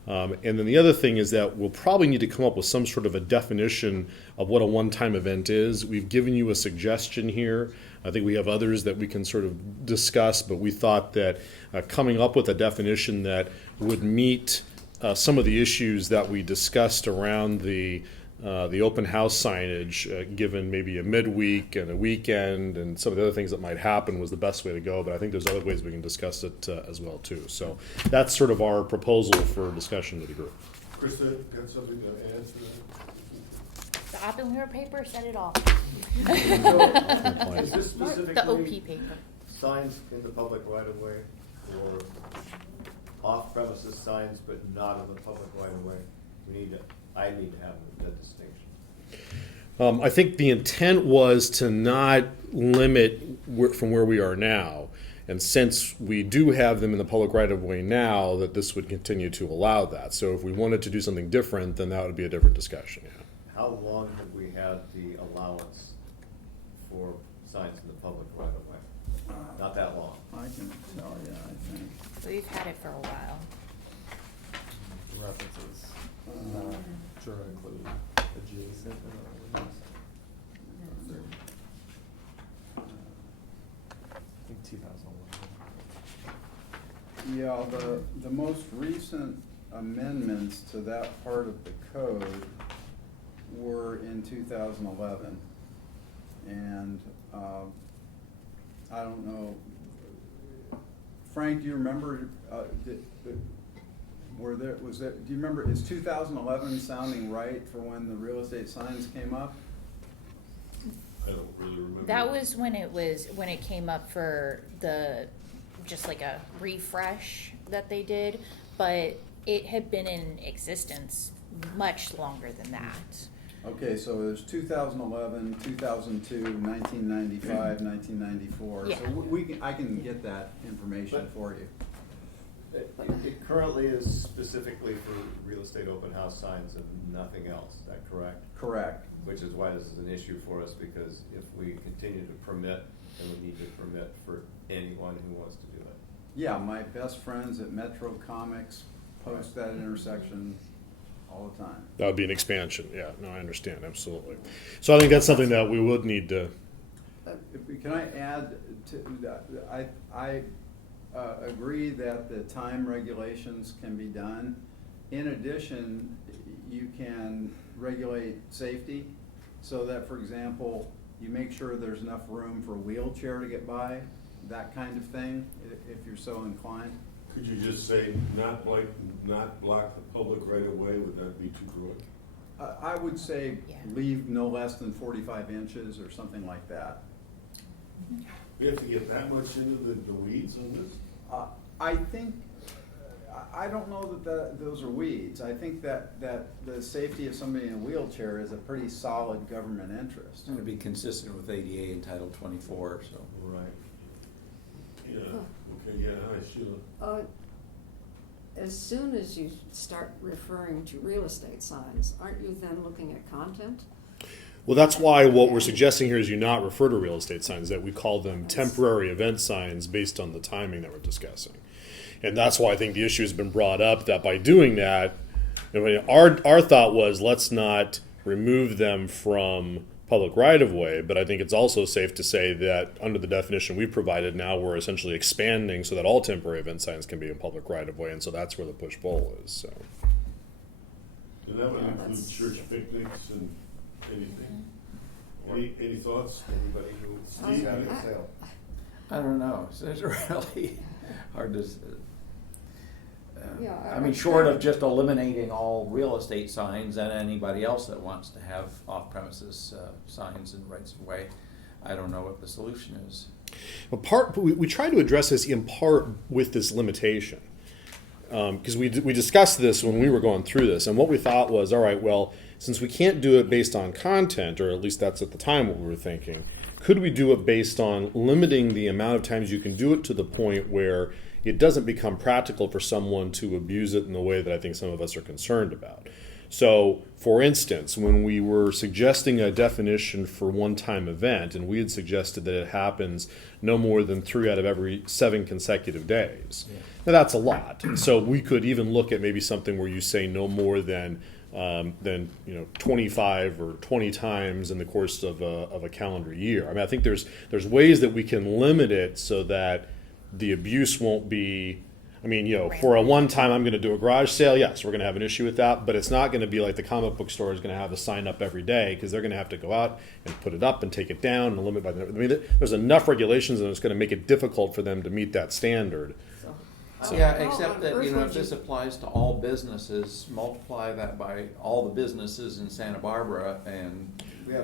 And then the other thing is that we'll probably need to come up with some sort of a definition of what a one-time event is. We've given you a suggestion here. I think we have others that we can sort of discuss, but we thought that coming up with a definition that would meet some of the issues that we discussed around the open house signage, given maybe a midweek and a weekend and some of the other things that might happen, was the best way to go. But I think there's other ways we can discuss it as well too. So that's sort of our proposal for discussion with the group. Krista, got something to add to that? The Oppenheimer paper said it all. Is this The OP specifically paper. signs in the public right of way or off-premises signs but not in the public right of way? I need to have that distinction. I think the intent was to not limit from where we are now. And since we do have them in the public right-of-way now, that this would continue to allow that. So if we wanted to do something different, then that would be a different discussion. Yeah. How long have we had the allowance for signs in the public right of way? Not that long. I can tell you, I think. We've had it for a while. References, sure include adjacent and ordinance. I think 2011. Yeah, the most recent amendments to that part of the code were in 2011. And I don't know, Frank, do you remember, do you remember, is 2011 sounding right for when the real estate signs came up? I don't really remember. That was when it came up for just like a refresh that they did, but it had been in existence much longer than that. Okay, so there's 2011, 2002, 1995, 1994. Yeah. So I can get that information for you. It currently is specifically for real estate open house signs and nothing else, is that correct? Correct. Which is why this is an issue for us, because if we continue to permit, then we need to permit for anyone who wants to do it. Yeah, my best friends at Metro Comics post that intersection all the time. That would be an expansion. Yeah, no, I understand, absolutely. So I think that's something that we would need to. Can I add to that? I agree that the time regulations can be done. In addition, you can regulate safety so that, for example, you make sure there's enough room for a wheelchair to get by, that kind of thing, if you're so inclined. Could you just say not block the public right away? Would that be too broad? I would say Yeah. leave no less than 45 inches or something like that. We have to get that much into the weeds on this? I think, I don't know that those are weeds. I think that the safety of somebody in a wheelchair is a pretty solid government interest. It's gonna be consistent with ADA in Title 24, so. Right. Yeah, okay, yeah, I should. As soon as you start referring to real estate signs, aren't you then looking at content? Well, that's why what we're suggesting here is you not refer to real estate signs, that we call them temporary event signs based on the timing that we're discussing. And that's why I think the issue has been brought up, that by doing that, I mean, our thought was, let's not remove them from public right-of-way, but I think it's also safe to say that under the definition we provided, now we're essentially expanding so that all temporary event signs can be in public right-of-way, and so that's where the push-pull is, so. And that would Yeah, include that's- church picnics and anything. Any thoughts? Anybody who's having a sale? I don't know, it's really hard to, Yeah, I mean, short of just eliminating all real estate signs and anybody else that wants to have off-premises signs and rights of way, I don't know what the solution is. We try to address this in part with this limitation. Because we discussed this when we were going through this, and what we thought was, all right, well, since we can't do it based on content, or at least that's at the time what we were thinking, could we do it based on limiting the amount of times you can do it to the point where it doesn't become practical for someone to abuse it in the way that I think some of us are concerned about? So, for instance, when we were suggesting a definition for one-time event, and we had suggested that it happens no more than 3 out of every 7 consecutive days. Yeah. Now that's a lot. So we could even look at maybe something where you say no more than 25 or 20 times in the course of a calendar year. I mean, I think there's ways that we can limit it so that the abuse won't be. I mean, for a one-time, I'm going to do a garage sale. Yes, we're going to have an issue with that, but it's not going to be like the comic book store is going to have a sign up every day, because they're going to have to go out and put it up and take it down and limit by the. I mean, there's enough regulations, and it's going to make it difficult for them to meet that standard. Yeah, Well, except that, first if would this you- applies to all businesses, multiply that by all the businesses in Santa Barbara and.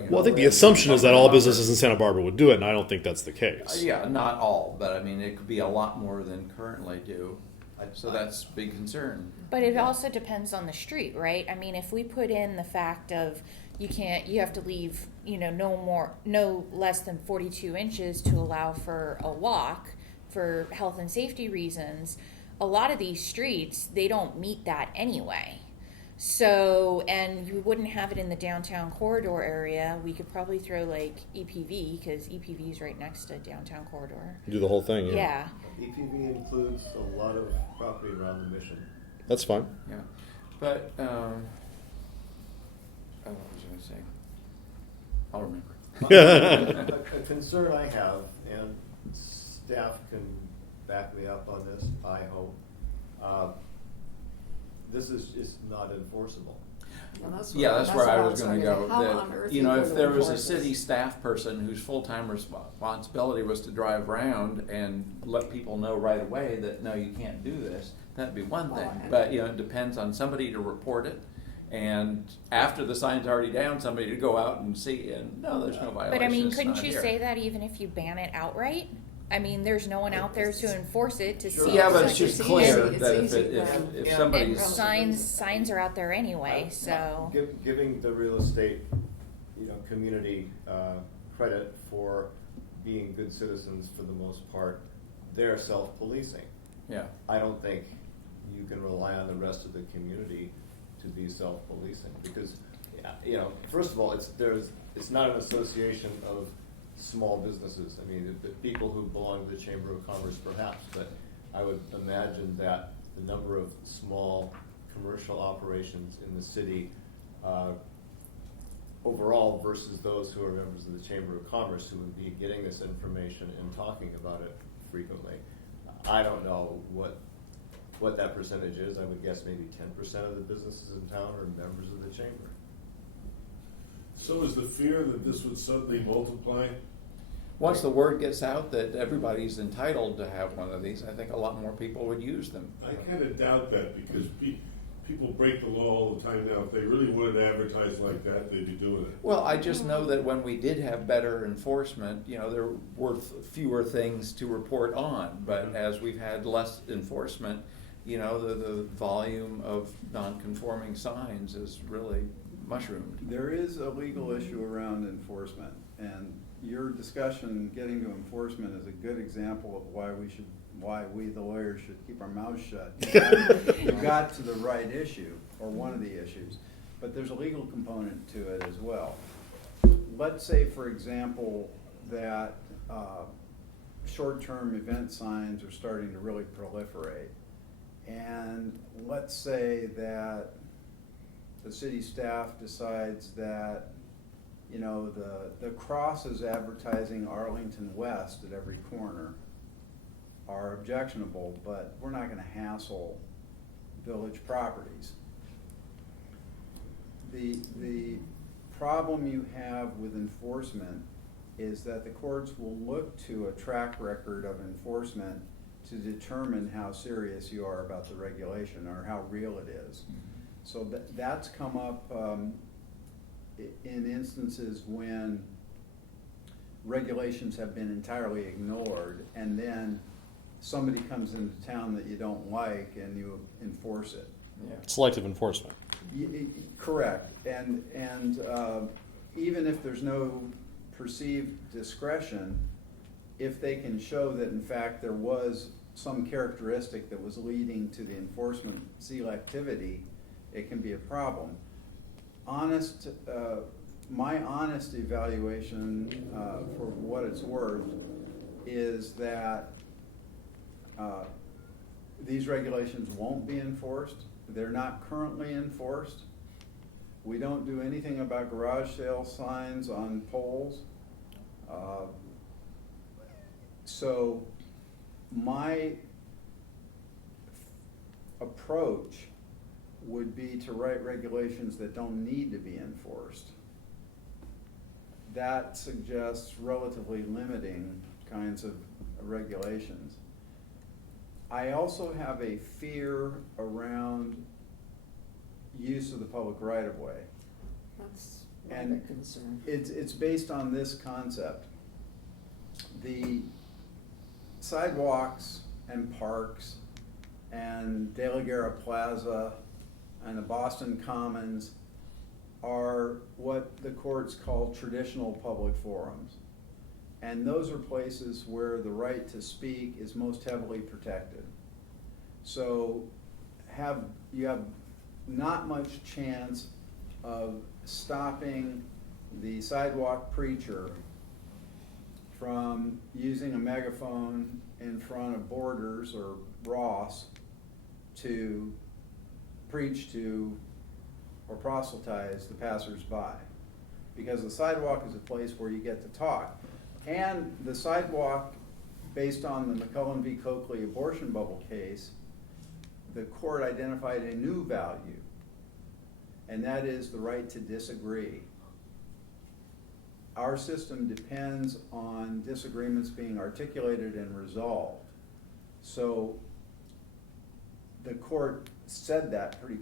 Well, I think the assumption is that all businesses in Santa Barbara would do it, and I don't think that's the case. Yeah, not all, but I mean, it could be a lot more than currently do. So that's a big concern. But it also depends on the street, right? I mean, if we put in the fact of you have to leave, no less than 42 inches to allow for a walk for health and safety reasons, a lot of these streets, they don't meet that anyway. So, and you wouldn't have it in the downtown corridor area. We could probably throw like EPV, because EPV is right next to downtown corridor. Do the whole thing, Yeah. EPV includes a lot of property around the Mission. That's fine. Yeah, but, what was I gonna say? I'll remember. A concern I have, and staff can back me up on this, I hope, this is not enforceable. Well, that's That's where I was gonna saying. go. How That, on earth if gonna there was a enforce city this? staff person whose full-time responsibility was to drive around and let people know right away that, no, you can't do this, that'd be one thing. Well, But, it depends on somebody to report it, and after the sign's already down, somebody to go out and see, and no, there's no violation. But I mean, it's couldn't not you here. say that even if you ban it outright? I mean, there's no one out there to enforce it to see. Yeah, if but it's something- just clear easy. that It's easy, if and somebody's. Signs are out there anyway, so. Giving the real estate, community credit for being good citizens for the most part, they're self-policing. Yeah. I don't think you can rely on the rest of the community to be self-policing, because, first of all, it's not an association of small businesses. I mean, the people who belong to the Chamber of Commerce perhaps, but I would imagine that the number of small commercial operations in the city overall versus those who are members of the Chamber of Commerce who would be getting this information and talking about it frequently. I don't know what that percentage is. I would guess maybe 10% of the businesses in town are members of the Chamber. So is the fear that this would suddenly multiply? Once the word gets out that everybody's entitled to have one of these, I think a lot more people would use them. I kind of doubt that because people break the law all the time now. If they really wanted to advertise like that, they'd be doing it. Well, I just know that when we did have better enforcement, there were fewer things to report on. But as we've had less enforcement, the volume of non-conforming signs is really mushroomed. There is a legal issue around enforcement, and your discussion getting to enforcement is a good example of why we the lawyers should keep our mouths shut. You got to the right issue, or one of the issues, but there's a legal component to it as well. Let's say, for example, that short-term event signs are starting to really proliferate. And let's say that the city staff decides that, the crosses advertising Arlington West at every corner are objectionable, but we're not gonna hassle village properties. The problem you have with enforcement is that the courts will look to a track record of enforcement to determine how serious you are about the regulation or how real it is. So that's come up in instances when regulations have been entirely ignored, and then somebody comes into town that you don't like and you enforce it. Yeah. Selective enforcement. Correct, and even if there's no perceived discretion, if they can show that in fact there was some characteristic that was leading to the enforcement selectivity, it can be a problem. My honest evaluation, for what it's worth, is that these regulations won't be enforced. They're not currently enforced. We don't do anything about garage sale signs on poles. So my approach would be to write regulations that don't need to be enforced. That suggests relatively limiting kinds of regulations. I also have a fear around use of the public right-of-way. That's And my concern. It's based on this concept. The sidewalks and parks and De La Guerra Plaza and the Boston Commons are what the courts call traditional public forums. And those are places where the right to speak is most heavily protected. So you have not much chance of stopping the sidewalk preacher from using a megaphone in front of Borders or Ross to preach to or proselytize the passers-by. Because the sidewalk is a place where you get to talk. And the sidewalk, based on the McCullen v. Coakley abortion bubble case, the court identified a new value, and that is the right to disagree. Our system depends on disagreements being articulated and resolved. So the court said that pretty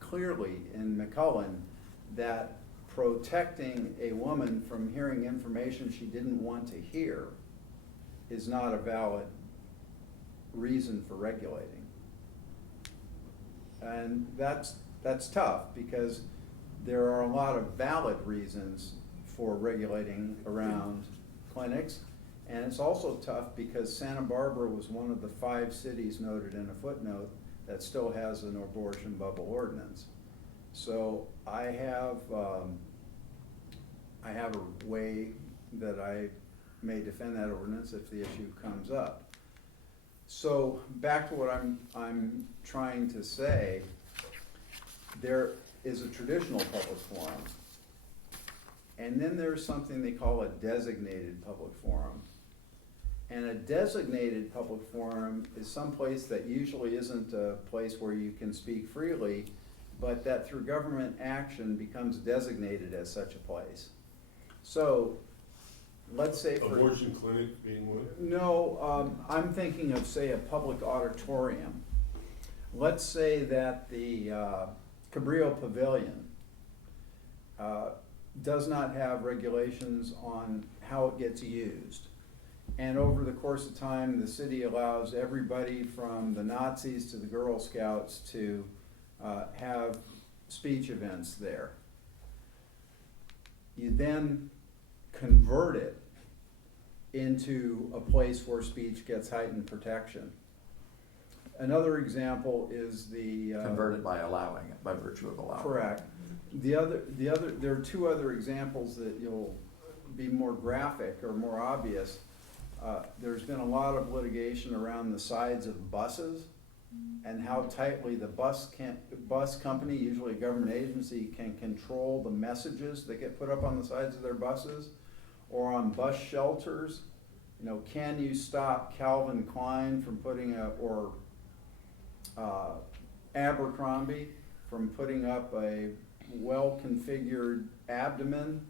clearly in McCullen, that protecting a woman from hearing information she didn't want to hear is not a valid reason for regulating. And that's tough, because there are a lot of valid reasons for regulating around clinics. And it's also tough because Santa Barbara was one of the 5 cities noted in a footnote that still has an abortion bubble ordinance. So I have a way that I may defend that ordinance if the issue comes up. So back to what I'm trying to say, there is a traditional public forum, and then there's something they call a designated public forum. And a designated public forum is some place that usually isn't a place where you can speak freely, but that through government action becomes designated as such a place. So, let's say for. Abortion clinic being one? No, I'm thinking of, say, a public auditorium. Let's say that the Cabrillo Pavilion does not have regulations on how it gets used. And over the course of time, the city allows everybody from the Nazis to the Girl Scouts to have speech events there. You then convert it into a place where speech gets heightened protection. Another example is the Converted by allowing it, by virtue of allowing it. correct. There are two other examples that you'll be more graphic or more obvious. There's been a lot of litigation around the sides of buses and how tightly the bus company, usually a government agency, can control the messages that get put up on the sides of their buses or on bus shelters. You know, can you stop Calvin Klein from putting or Abercrombie from putting up a well-configured abdomen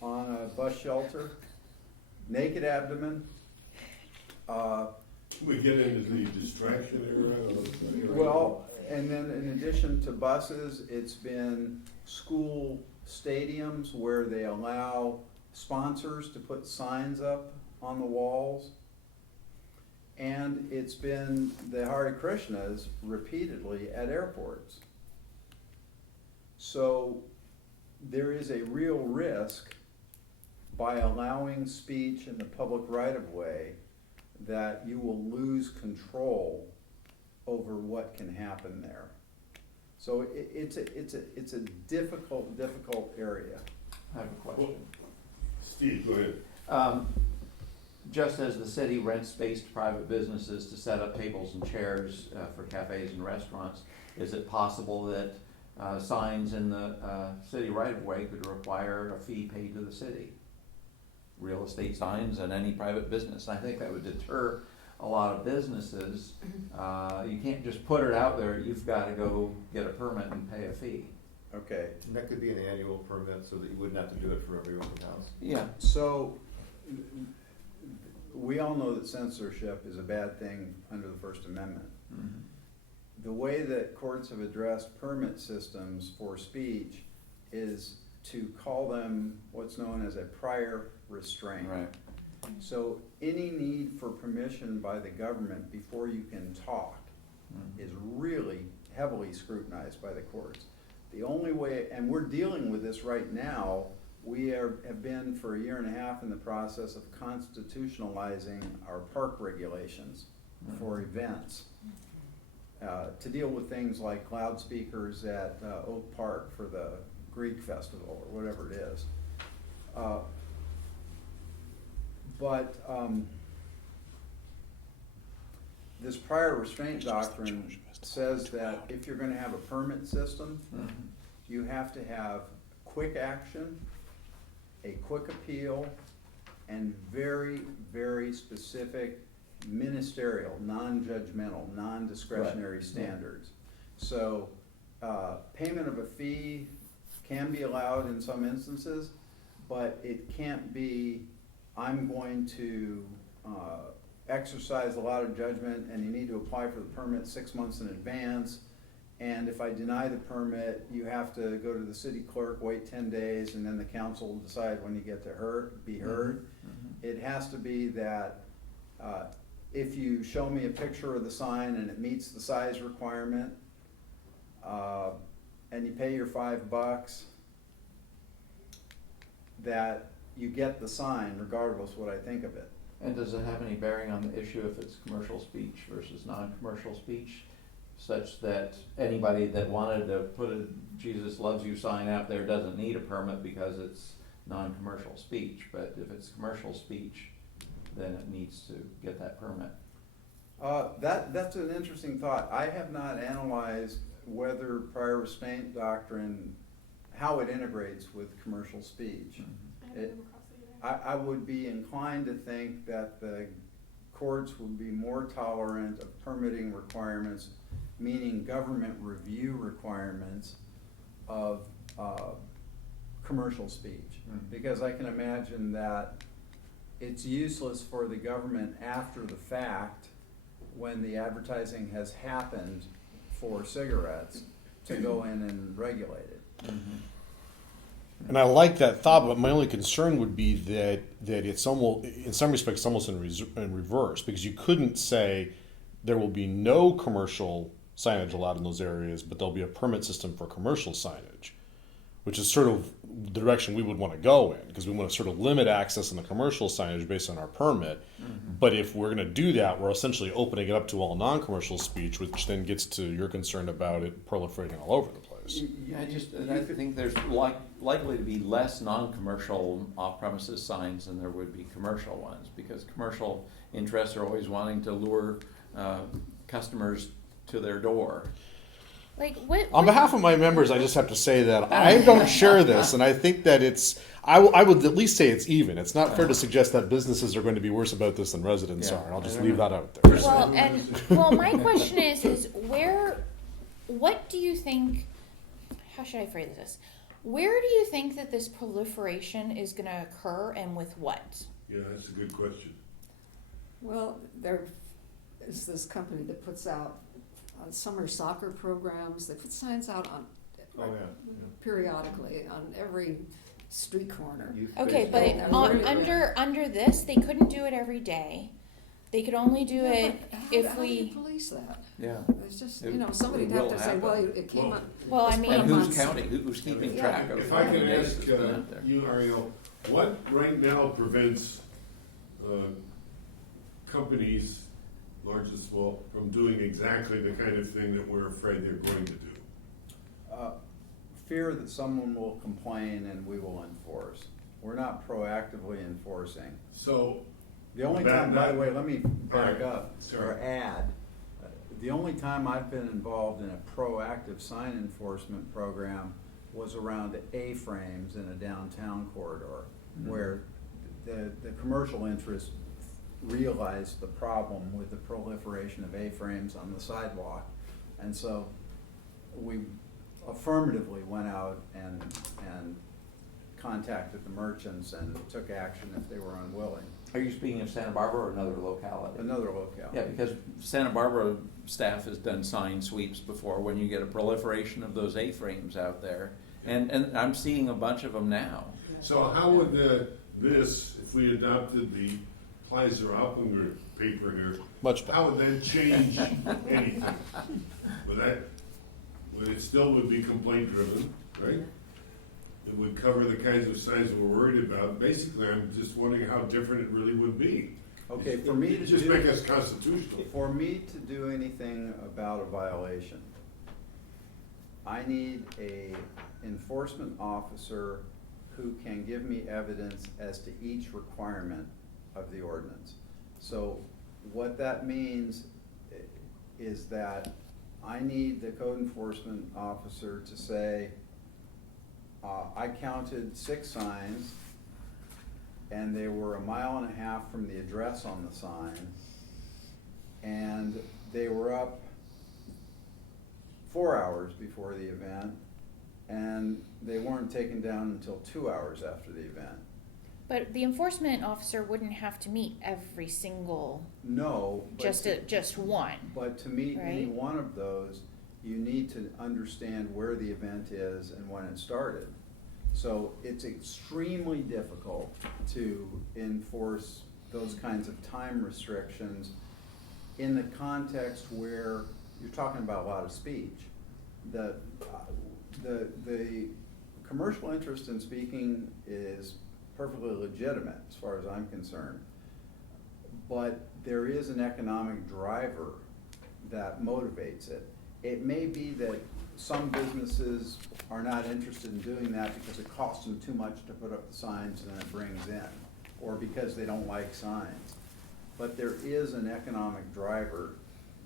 on a bus shelter? Naked abdomen. We get into the distraction era. Well, and then in addition to buses, it's been school stadiums where they allow sponsors to put signs up on the walls. And it's been the Hare Krishnas repeatedly at airports. So there is a real risk by allowing speech in the public right-of-way that you will lose control over what can happen there. So it's a difficult area. I have a question. Steve, go ahead. Just as the city rents space to private businesses to set up tables and chairs for cafes and restaurants, is it possible that signs in the city right-of-way could require a fee paid to the city? Real estate signs and any private business. I think that would deter a lot of businesses. You can't just put it out there, you've got to go get a permit and pay a fee. Okay. And that could be an annual permit so that you wouldn't have to do it for every open house. Yeah. So we all know that censorship is a bad thing under the First Amendment. Mm-hmm. The way that courts have addressed permit systems for speech is to call them what's known as a prior restraint. Right. So any need for permission by the government before you can talk is really heavily scrutinized by the courts. The only way, and we're dealing with this right now, we have been for a year and a half in the process of constitutionalizing our park regulations for events. To deal with things like loudspeakers at Oak Park for the Greek festival or whatever it is. This prior restraint doctrine says that if you're going to have a permit system, you have to have quick action, a quick appeal, and very, very specific ministerial, non-judgmental, non-discretionary standards. So payment of a fee can be allowed in some instances, but it can't be, I'm going to exercise a lot of judgment and you need to apply for the permit 6 months in advance. And if I deny the permit, you have to go to the city clerk, wait 10 days, and then the council will decide when you get to be heard. Mm-hmm. It has to be that if you show me a picture of the sign and it meets the size requirement, and you pay your $5, that you get the sign regardless what I think of it. And does it have any bearing on the issue if it's commercial speech versus non-commercial speech? Such that anybody that wanted to put a Jesus loves you sign out there doesn't need a permit because it's non-commercial speech, but if it's commercial speech, then it needs to get that permit. That's an interesting thought. I have not analyzed whether prior restraint doctrine, how it integrates with commercial speech. I haven't come across it either. I would be inclined to think that the courts would be more tolerant of permitting requirements meaning government review requirements of commercial speech. Because I can imagine that it's useless for the government after the fact, when the advertising has happened for cigarettes, to go in and regulate it. And I like that thought, but my only concern would be that it's almost, in some respects, almost in reverse, because you couldn't say there will be no commercial signage allowed in those areas, but there'll be a permit system for commercial signage, which is sort of the direction we would want to go in, because we want to sort of limit access in the commercial signage based on our permit. But if we're going to do that, we're essentially opening it up to all non-commercial speech, which then gets to your concern about it proliferating all over the place. Yeah, I think there's likely to be less non-commercial off-premises signs than there would be commercial ones, because commercial interests are always wanting to lure customers to their door. Like what? On behalf of my members, I just have to say that I don't share this, and I think that I would at least say it's even. It's not fair to suggest that businesses are going to be worse about this than residents Yeah. are. I'll just leave that out there. Well, my question is what do you think, how should I phrase this? Where do you think that this proliferation is going to occur, and with what? Yeah, that's a good question. Well, there is this company that puts out summer soccer programs. They put signs out on periodically on every street corner. Okay, but under this, they couldn't do it every day. They could only do it if how do you police that? Yeah. It's just, It- somebody'd it have will to say, happen. well, it came up. Well, I it's mean- put And up who's on- counting? Who's keeping Yeah. track of? If I how can many days ask it's been out there? you, Ariel, what right now prevents companies, large and small, from doing exactly the kind of thing that we're afraid they're going to do? Fear that someone will complain and we will enforce. We're not proactively enforcing. So, The only That- time, by the that- way, let me back Alright, up or sorry. add. The only time I've been involved in a proactive sign enforcement program was around A-frames in a downtown corridor, where the commercial interest realized the problem with the proliferation of A-frames on the sidewalk. And so we affirmatively went out and contacted the merchants and took action if they were unwilling. Are you speaking of Santa Barbara or another locality? Another locale. Yeah, because Santa Barbara staff has done sign sweeps before when you get a proliferation of those A-frames out there. And I'm seeing a bunch of them now. so how would this, if we adopted the Kaiser Oppinger paper here, Much better. how would that change anything? Would it still would be complaint driven, right? It would cover the kinds of signs we're worried about. Basically, I'm just wondering how different it really would be. Okay, for me to Just do. make us constitutional. For me to do anything about a violation, I need a enforcement officer who can give me evidence as to each requirement of the ordinance. So what that means is that I need the code enforcement officer to say, I counted 6 signs, and they were 1.5 miles from the address on the sign, and they were up 4 hours before the event, and they weren't taken down until 2 hours after the event. But the enforcement officer wouldn't have to meet every single, No, but just one. But to meet any Right. one of those, you need to understand where the event is and when it started. So it's extremely difficult to enforce those kinds of time restrictions in the context where you're talking about a lot of speech. The commercial interest in speaking is perfectly legitimate as far as I'm concerned. But there is an economic driver that motivates it. It may be that some businesses are not interested in doing that because it costs them too much to put up the signs and then it brings in, or because they don't like signs. But there is an economic driver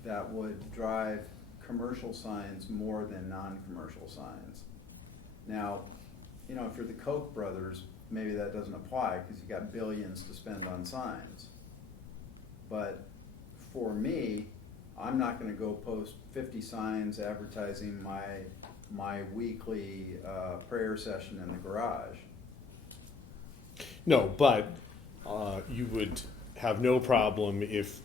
that would drive commercial signs more than non-commercial signs. Now, if you're the Koch brothers, maybe that doesn't apply because you got billions to spend on signs. But for me, I'm not gonna go post 50 signs advertising my weekly prayer session in the garage. No, but you would have no problem if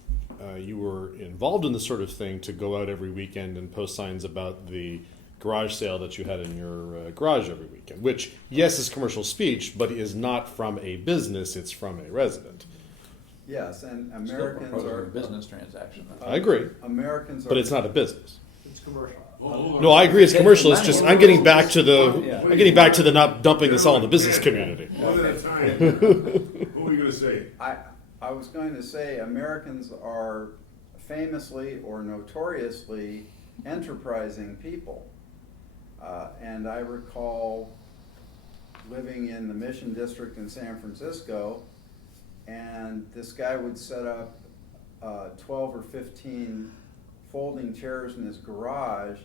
you were involved in this sort of thing to go out every weekend and post signs about the garage sale that you had in your garage every weekend, which, yes, is commercial speech, but is not from a business, it's from a resident. Yes, and Still Americans proposing are a business transaction. I agree, Americans are. but it's not a business. It's commercial. Oh, hold on. No, I agree it's commercial, it's just, I'm getting back to Yeah. the not dumping this all in the business community. One at a time. What were you gonna say? I was going to say Americans are famously or notoriously enterprising people. And I recall living in the Mission District in San Francisco, and this guy would set up 12 or 15 folding chairs in his garage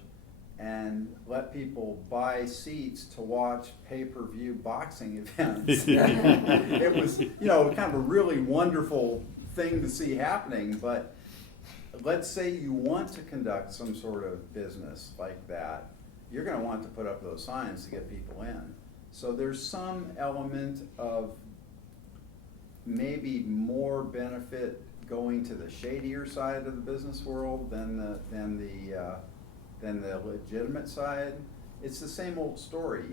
and let people buy seats to watch pay-per-view boxing events. It was, kind of a really wonderful thing to see happening, but let's say you want to conduct some sort of business like that, you're gonna want to put up those signs to get people in. So there's some element of maybe more benefit going to the shadier side of the business world than the legitimate side. It's the same old story,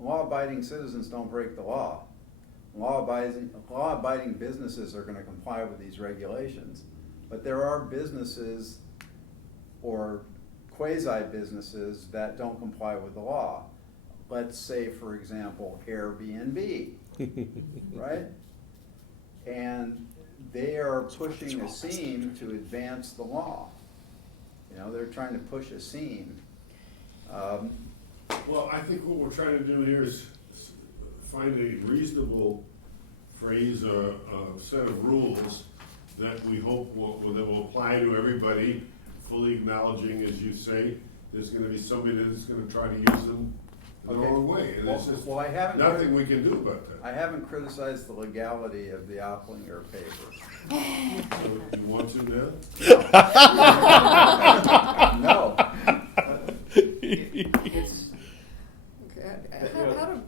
law-abiding citizens don't break the law. Law-abiding businesses are gonna comply with these regulations. But there are businesses or quasi-businesses that don't comply with the law. Let's say, for example, Airbnb, right? And they are pushing a seam to advance the law. They're trying to push a seam. Well, I think what we're trying to do here is find a reasonable phrase or a set of rules that we hope that will apply to everybody, fully acknowledging, as you say, there's going to be somebody that's going to try to use them the wrong way. And there's just I haven't nothing we can do about that. I haven't criticized the legality of the Oplinger paper. So you want to now? No. It's, How do,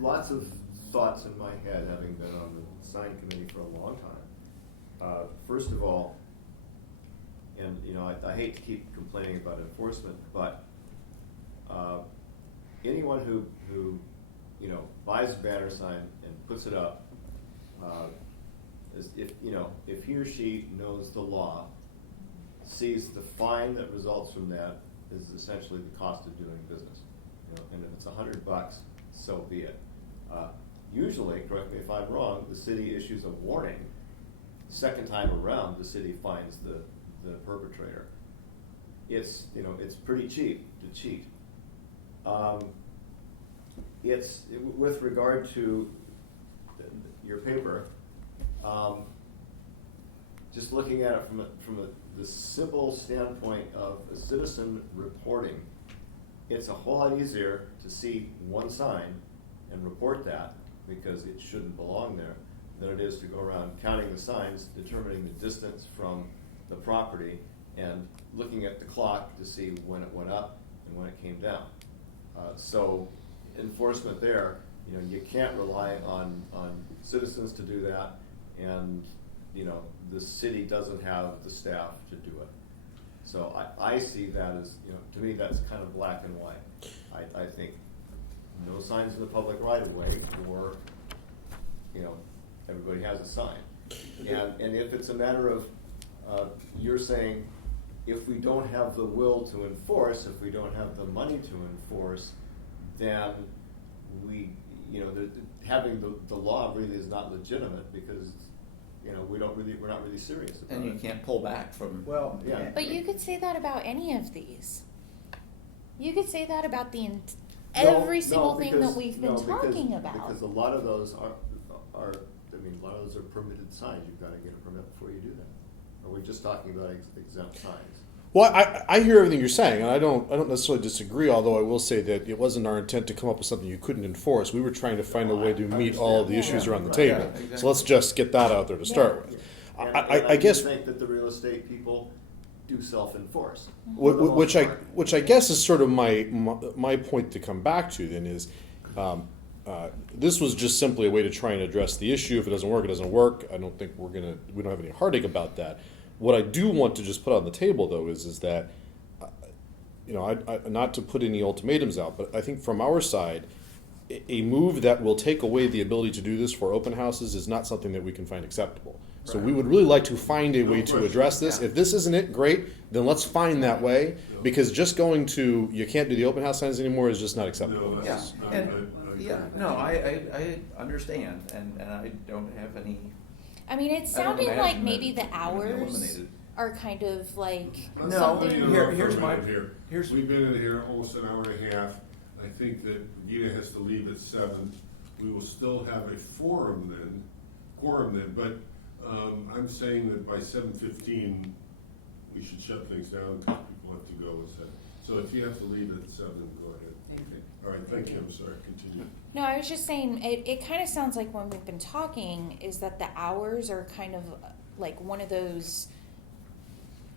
lots of thoughts in my head, having been on the sign committee for a long time. First of all, and I hate to keep complaining about enforcement, but anyone who buys a banner sign and puts it up, if he or she knows the law, sees the fine that results from that is essentially the cost of doing business. And if it's $100, so be it. Usually, correct me if I'm wrong, the city issues a warning. The second time around, the city fines the perpetrator. It's pretty cheap to cheat. It's with regard to your paper. Just looking at it from the simple standpoint of a citizen reporting, it's a whole lot easier to see one sign and report that because it shouldn't belong there than it is to go around counting the signs, determining the distance from the property, and looking at the clock to see when it went up and when it came down. So enforcement there, you can't rely on citizens to do that, and the city doesn't have the staff to do it. So I see that as, to me, that's kind of black and white. I think no signs in the public right of way, or everybody has a sign. And if it's a matter of you're saying, if we don't have the will to enforce, if we don't have the money to enforce, then having the law really is not legitimate because we're not really serious about it. And you can't pull back from. Well, Yeah. But you could say that about any of these. You could say that about every single thing that we've been talking about. Because a lot of those are a lot of those are permitted signs. You've got to get a permit before you do that. Or we're just talking about exempt signs. Well, I hear everything you're saying, and I don't necessarily disagree. Although I will say that it wasn't our intent to come up with something you couldn't enforce. We were trying to find a way to meet all of the issues around the table. Yeah, exactly. So let's just get that out there to start with. And I do guess think that the real estate people do self-enforce. which I guess is sort of my point to come back to then is this was just simply a way to try and address the issue. If it doesn't work, it doesn't work. I don't think we don't have any heartache about that. What I do want to just put on the table though is that I not to put any ultimatums out, but I think from our side, a move that will take away the ability to do this for open houses is not something that we can find acceptable. So we would really like to find a way to address this. If this isn't it, great, then let's find that way, because just going to, you can't do the open house signs anymore is just not acceptable. No, Yeah, that's not, I understand, and I don't have any. I mean, it's I don't sounding like imagine maybe that the it would be hours eliminated. are kind of like Let's No, not put something. any more here's my- affirmative here. here's- We've been in here almost an hour and a half. I think that Gina has to leave at 7. We will still have a quorum then, but I'm saying that by 7:15, we should shut things down because people have to go. So if you have to leave at 7, go ahead. Okay. All right, thank you. I'm sorry. Continue. No, I was just saying, it kind of sounds like when we've been talking is that the hours are kind of like one of those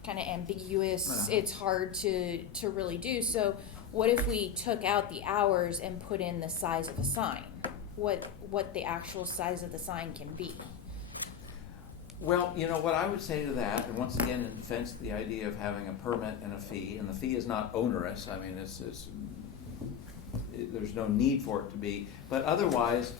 kind of ambiguous, it's hard to really do. So what if we took out the hours and put in the size of a sign? What the actual size of the sign can be? Well, what I would say to that, and once again in defense of the idea of having a permit and a fee, and the fee is not onerous, I mean, there's no need for it to be, but otherwise,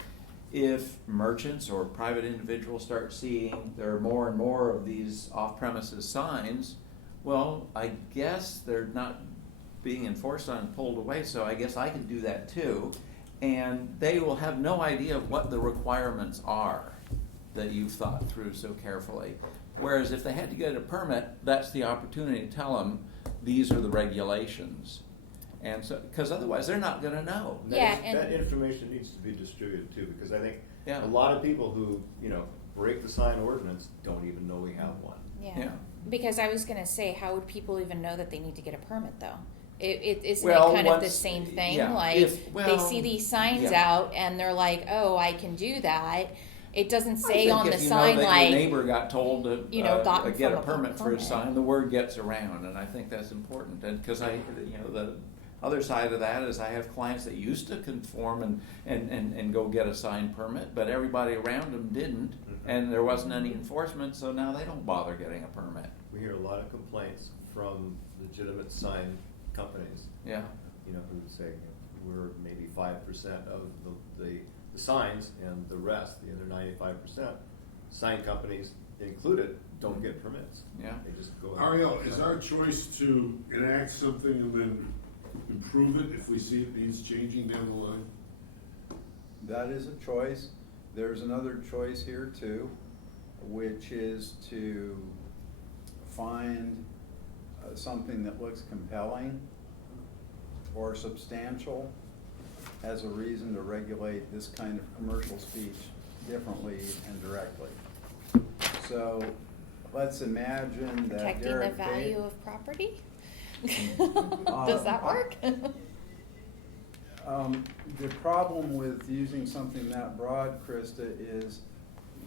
if merchants or private individuals start seeing there are more and more of these off-premises signs, well, I guess they're not being enforced on and pulled away, so I guess I can do that too, and they will have no idea of what the requirements are that you've thought through so carefully. Whereas if they had to get a permit, that's the opportunity to tell them, these are the regulations. And so, because otherwise they're not gonna know. That information needs to be distributed too, because I think a lot of people who, break the sign ordinance don't even know we have one. Yeah. Because I was gonna say, how would people even know that they need to get a permit though? Isn't Well, it kind of the once- same thing? yeah, Like they see these signs yeah. out and they're like, oh, I can do that. It doesn't I say think on the if you sign know that like, your neighbor got told to gotten get a from a permit for a permit. sign, the word gets around, and I think that's important. And because the other side of that is I have clients that used to conform and go get a sign permit, but everybody around them didn't, and there wasn't any enforcement, so now they don't bother getting a permit. We hear a lot of complaints from legitimate sign companies. Yeah. Who say we're maybe 5% of the signs, and the rest, the other 95%, sign companies included, don't get permits. Yeah. They just go. Ariel, is our choice to enact something and then improve it if we see it needs changing down the line? That is a choice. There's another choice here too, which is to find something that looks compelling or substantial as a reason to regulate this kind of commercial speech differently and directly. So let's imagine that protecting Derek the value Bay- of property? Does that work? The problem with using something that broad, Krista, is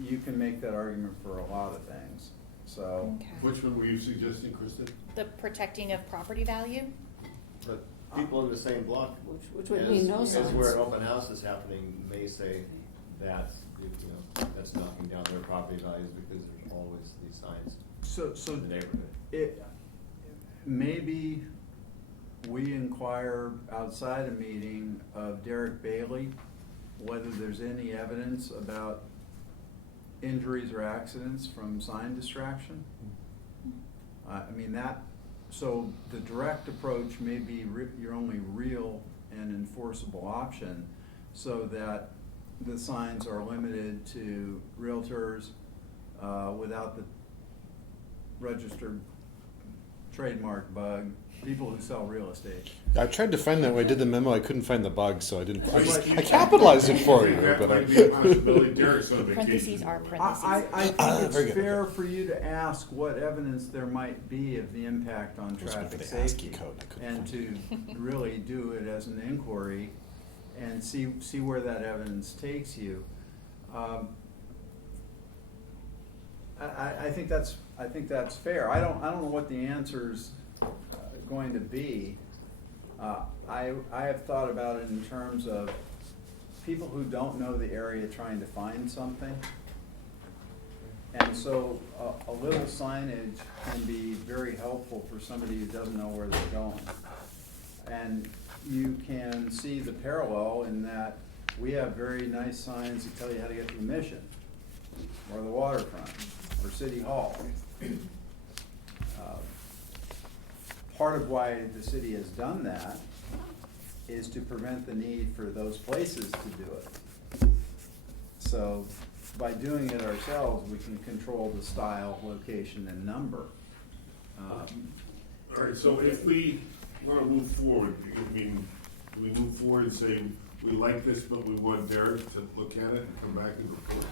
you can make that argument for a lot of things. So, Okay. Which one were you suggesting, Kristen? The protecting of property value? But people in the same block, Which would mean no as signs. where an open house is happening, may say that's knocking down their property values because there's always these signs so in the neighborhood. Maybe we inquire outside a meeting of Derek Bailey whether there's any evidence about injuries or accidents from sign distraction. So the direct approach may be your only real and enforceable option, so that the signs are limited to realtors without the registered trademark bug, people who sell real estate. I tried to find that when I did the memo. I couldn't find the bug, so I didn't. I capitalized it for you, That but might be a possibility. Derek's on Parentheses vacation. are parentheses. I think Very it's good. fair for you to ask what evidence there might be of the impact on I was looking traffic for the ASCII safety, code, I couldn't and find to really do it as an inquiry and see where that evidence takes you. I think that's fair. I don't know what the answer's going to be. I have thought about it in terms of people who don't know the area trying to find something. And so a little signage can be very helpful for somebody who doesn't know where they're going. And you can see the parallel in that we have very nice signs that tell you how to get to the Mission, or the waterfront, or City Hall. Part of why the city has done that is to prevent the need for those places to do it. So by doing it ourselves, we can control the style, location, and number. All right, so if we want to move forward, I mean, do we move forward and say, we like this, but we want Derek to look at it and come back and report?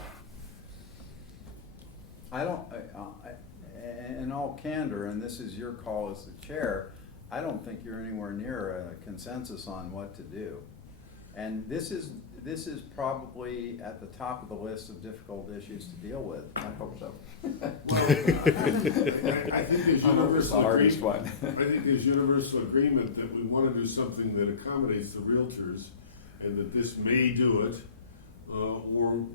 In all candor, and this is your call as the chair, I don't think you're anywhere near a consensus on what to do. And this is probably at the top of the list of difficult issues to deal with. I hope so. Well, I think there's universal hardest agreement. one. I think there's universal agreement that we want to do something that accommodates the realtors, and that this may do it, or,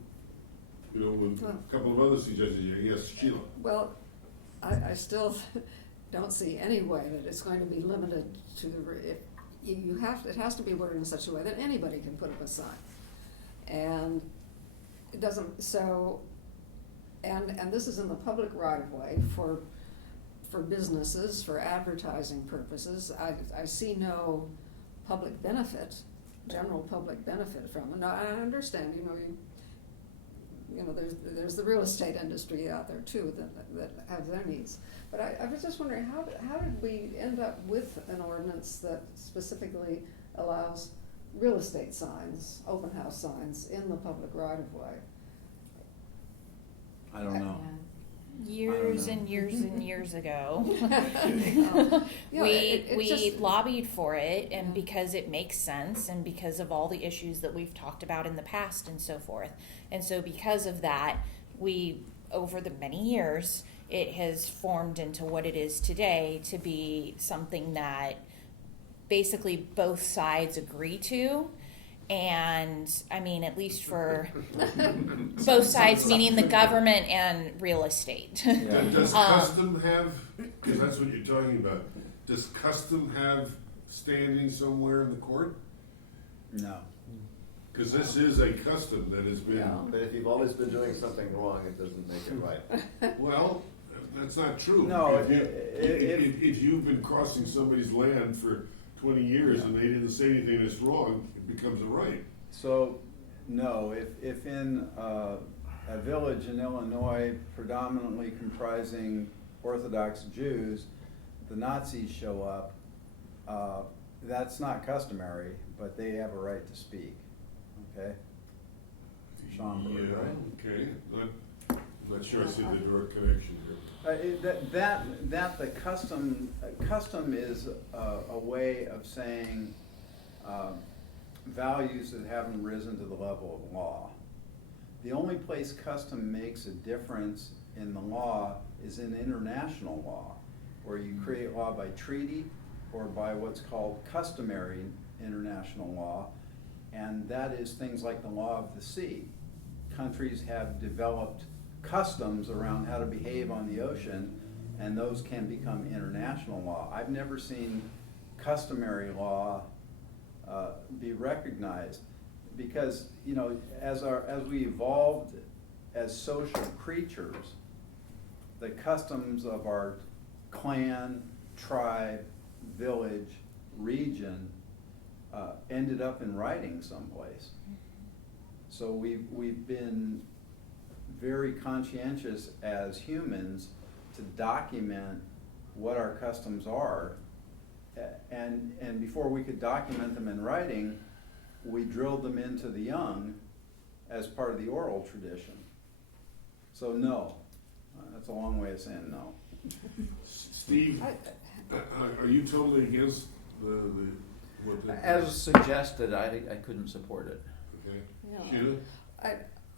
you know, with a couple of other suggestions. Yes, Sheila. Well, I still don't see any way that it's going to be limited to it has to be worded in such a way that anybody can put up a sign. And it doesn't, so, and this is in the public right of way for businesses, for advertising purposes. I see no public benefit, general public benefit from it. Now, I understand, you know, there's the real estate industry out there too that have their needs. But I was just wondering, how did we end up with an ordinance that specifically allows real estate signs, open house signs in the public right of way? I don't know. Years and years and years ago, Yeah, we it just- lobbied for it, and Yeah. because it makes sense, and because of all the issues that we've talked about in the past and so forth. And so because of that, we, over the many years, it has formed into what it is today to be something that basically both sides agree to. And I mean, at least for both sides, meaning the government and real estate. Does custom have, because that's what you're talking about, does custom have standing somewhere in the court? No. Because this is a custom that has been, Yeah, but if you've always been doing something wrong, it doesn't make it right. well, that's not true. No, If you've been crossing somebody's land for 20 years and they didn't say anything that's wrong, it becomes a right. So, no, if in a village in Illinois predominantly comprising Orthodox Jews, the Nazis show up, that's not customary, but they have a right to speak, okay? Schomburg, right? Okay, not sure I see the direct connection here. The custom is a way of saying values that haven't risen to the level of law. The only place custom makes a difference in the law is in international law, where you create law by treaty or by what's called customary international law, and that is things like the law of the sea. Countries have developed customs around how to behave on the ocean, and those can become international law. I've never seen customary law be recognized, because, you know, as we evolved as social creatures, the customs of our clan, tribe, village, region ended up in writing someplace. So we've been very conscientious as humans to document what our customs are, and before we could document them in writing, we drilled them into the young as part of the oral tradition. So no, that's a long way of saying no. Steve, are you totally against what the? As suggested, I couldn't support it. Okay. Yeah. Sheila?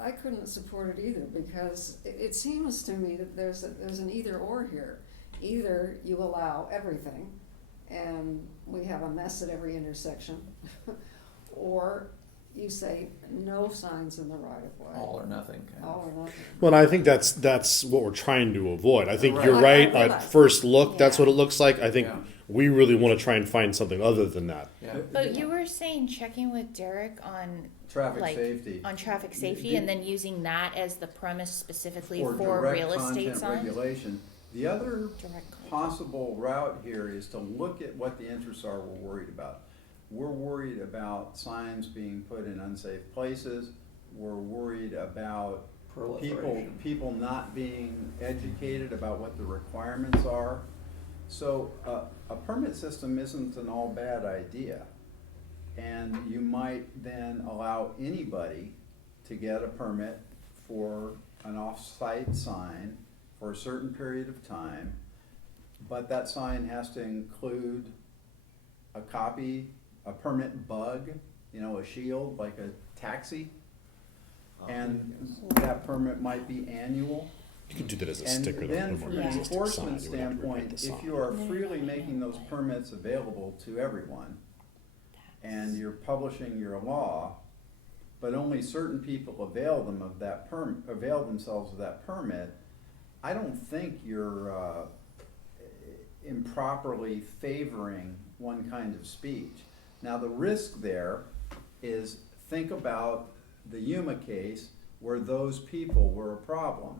I couldn't support it either, because it seems to me that there's an either or here. Either you allow everything, and we have a mess at every intersection, or you say no signs in the right of way. All or nothing. kind of. All or nothing. Well, I think that's what we're trying to avoid. I think Right. you're I right. realize. At first look, that's Yeah. what it looks like. I think Yeah. we really want to try and find something other than that. Yeah. But you were saying checking with Derek on Traffic like safety. on traffic safety, The- and then using that as the premise specifically for direct real estate content signs. regulation. The other Direct content. possible route here is to look at what the interests are we're worried about. We're worried about signs being put in unsafe places. We're worried about Proliferation. people not being educated about what the requirements are. So a permit system isn't an all bad idea. And you might then allow anybody to get a permit for an off-site sign for a certain period of time, but that sign has to include a copy, a permit bug, a shield, like a taxi. And that permit might be annual. You could do that as a And sticker. then from an existing enforcement sign, you would have to reprint standpoint, the if sign. you are freely making those permits available to everyone, and you're publishing your law, but only certain people avail themselves of that permit, I don't think you're improperly favoring one kind of speech. Now, the risk there is, think about the Yuma case where those people were a problem.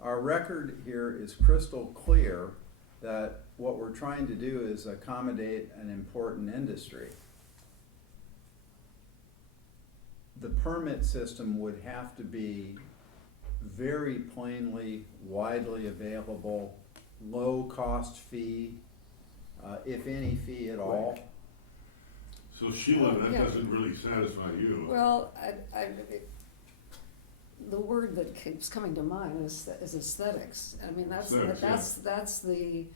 Our record here is crystal clear that what we're trying to do is accommodate an important industry. The permit system would have to be very plainly, widely available, low-cost fee, if any fee at all. So Sheila, that Yeah. doesn't really satisfy you. Well, the word that keeps coming to mind is aesthetics. I mean, Aesthetics, that's the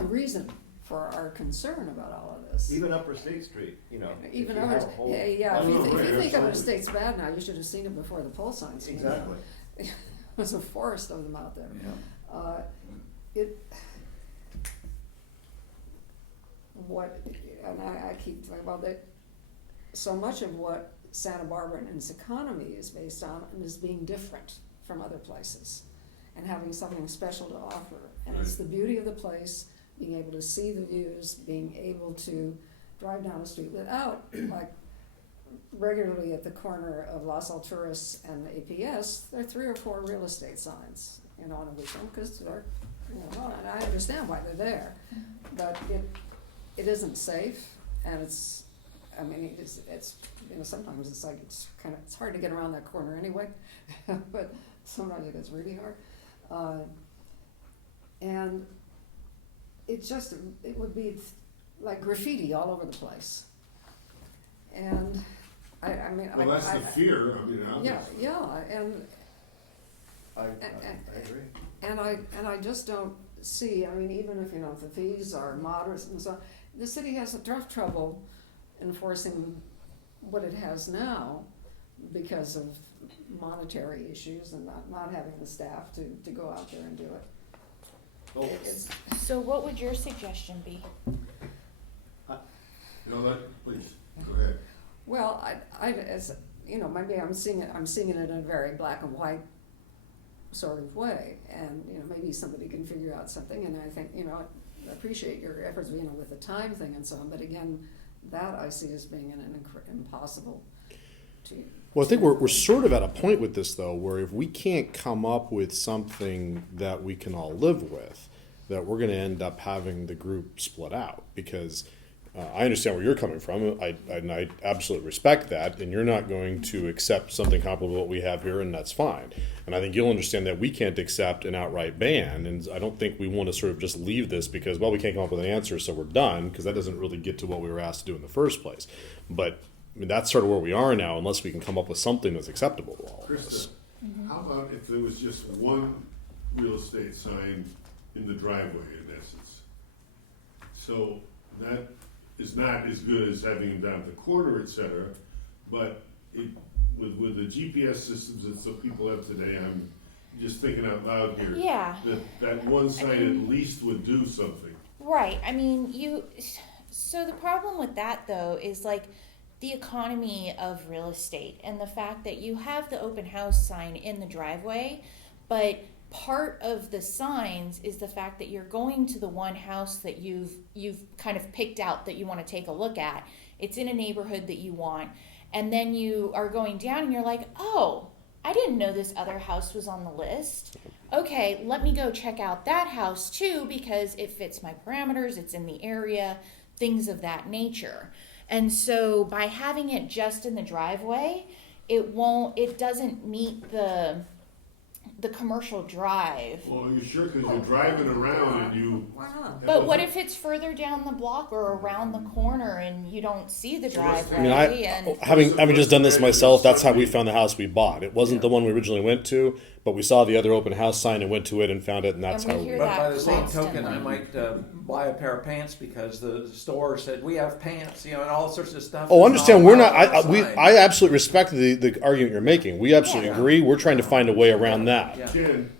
reason for our concern about all of this. Even Upper State Street, Even if you have others, a whole- yeah, Oh, no, if right, you think Upper absolutely. State's bad now, you should have seen it before the pole signs. came down. Exactly. There's a forest of them out there. Yeah. And I keep talking about that, so much of what Santa Barbara and its economy is based on is being different from other places and having something special to offer. And it's the beauty of the place, being able to see the views, being able to drive down the street without, like, regularly at the corner of Las Alturas and APS, there are 3 or 4 real estate signs, on a weekend, because they're, and I understand why they're there. But it isn't safe, and it's sometimes it's like, it's hard to get around that corner anyway, but sometimes it gets really hard. And it would be like graffiti all over the place. And Well, that's the fear, obviously. and I agree. And I just don't see, even if, the fees are moderate and so on, the city has enough trouble enforcing what it has now because of monetary issues and not having the staff to go out there and do it. Well, So what would your suggestion be? Please, go ahead. Well, maybe I'm seeing it in a very black and white sort of way, and maybe somebody can figure out something. And I think I appreciate your efforts, with the time thing and so on. But again, that I see as being an impossible to. Well, I think we're sort of at a point with this, though, where if we can't come up with something that we can all live with, that we're going to end up having the group split out. Because I understand where you're coming from. I absolutely respect that, and you're not going to accept something comparable to what we have here, and that's fine. And I think you'll understand that we can't accept an outright ban, and I don't think we want to sort of just leave this because, well, we can't come up with an answer, so we're done, because that doesn't really get to what we were asked to do in the first place. But that's sort of where we are now, unless we can come up with something that's acceptable to all of us. Krista, how about if there was just one real estate sign in the driveway, in essence? So that is not as good as having them down at the corner, et cetera, but with the GPS systems that some people have today, I'm just thinking out loud here. Yeah. That one sign at least would do something. Right. I mean, so the problem with that though is like the economy of real estate and the fact that you have the open house sign in the driveway, but part of the signs is the fact that you're going to the one house that you've kind of picked out that you want to take a look at. It's in a neighborhood that you want, and then you are going down and you're like, oh, I didn't know this other house was on the list. Okay, let me go check out that house too because it fits my parameters, it's in the area, things of that nature. And so by having it just in the driveway, it doesn't meet the commercial drive. Well, are you sure? Because you're driving around and you. Why not? But what if it's further down the block or around the corner and you don't see the driveway? I mean, and having just done this myself, that's how we found the house we bought. It wasn't the one we originally went to, but we saw the other open house sign and went to it and found it, and that's And we how hear we. But by the same constantly. token, I might buy a pair of pants because the store said we have pants, and all sorts of stuff. Oh, that's understand. We're not. allowed outside. I absolutely respect the argument you're making. We absolutely Yeah. agree. We're trying to find a way around that. Yeah. Ken,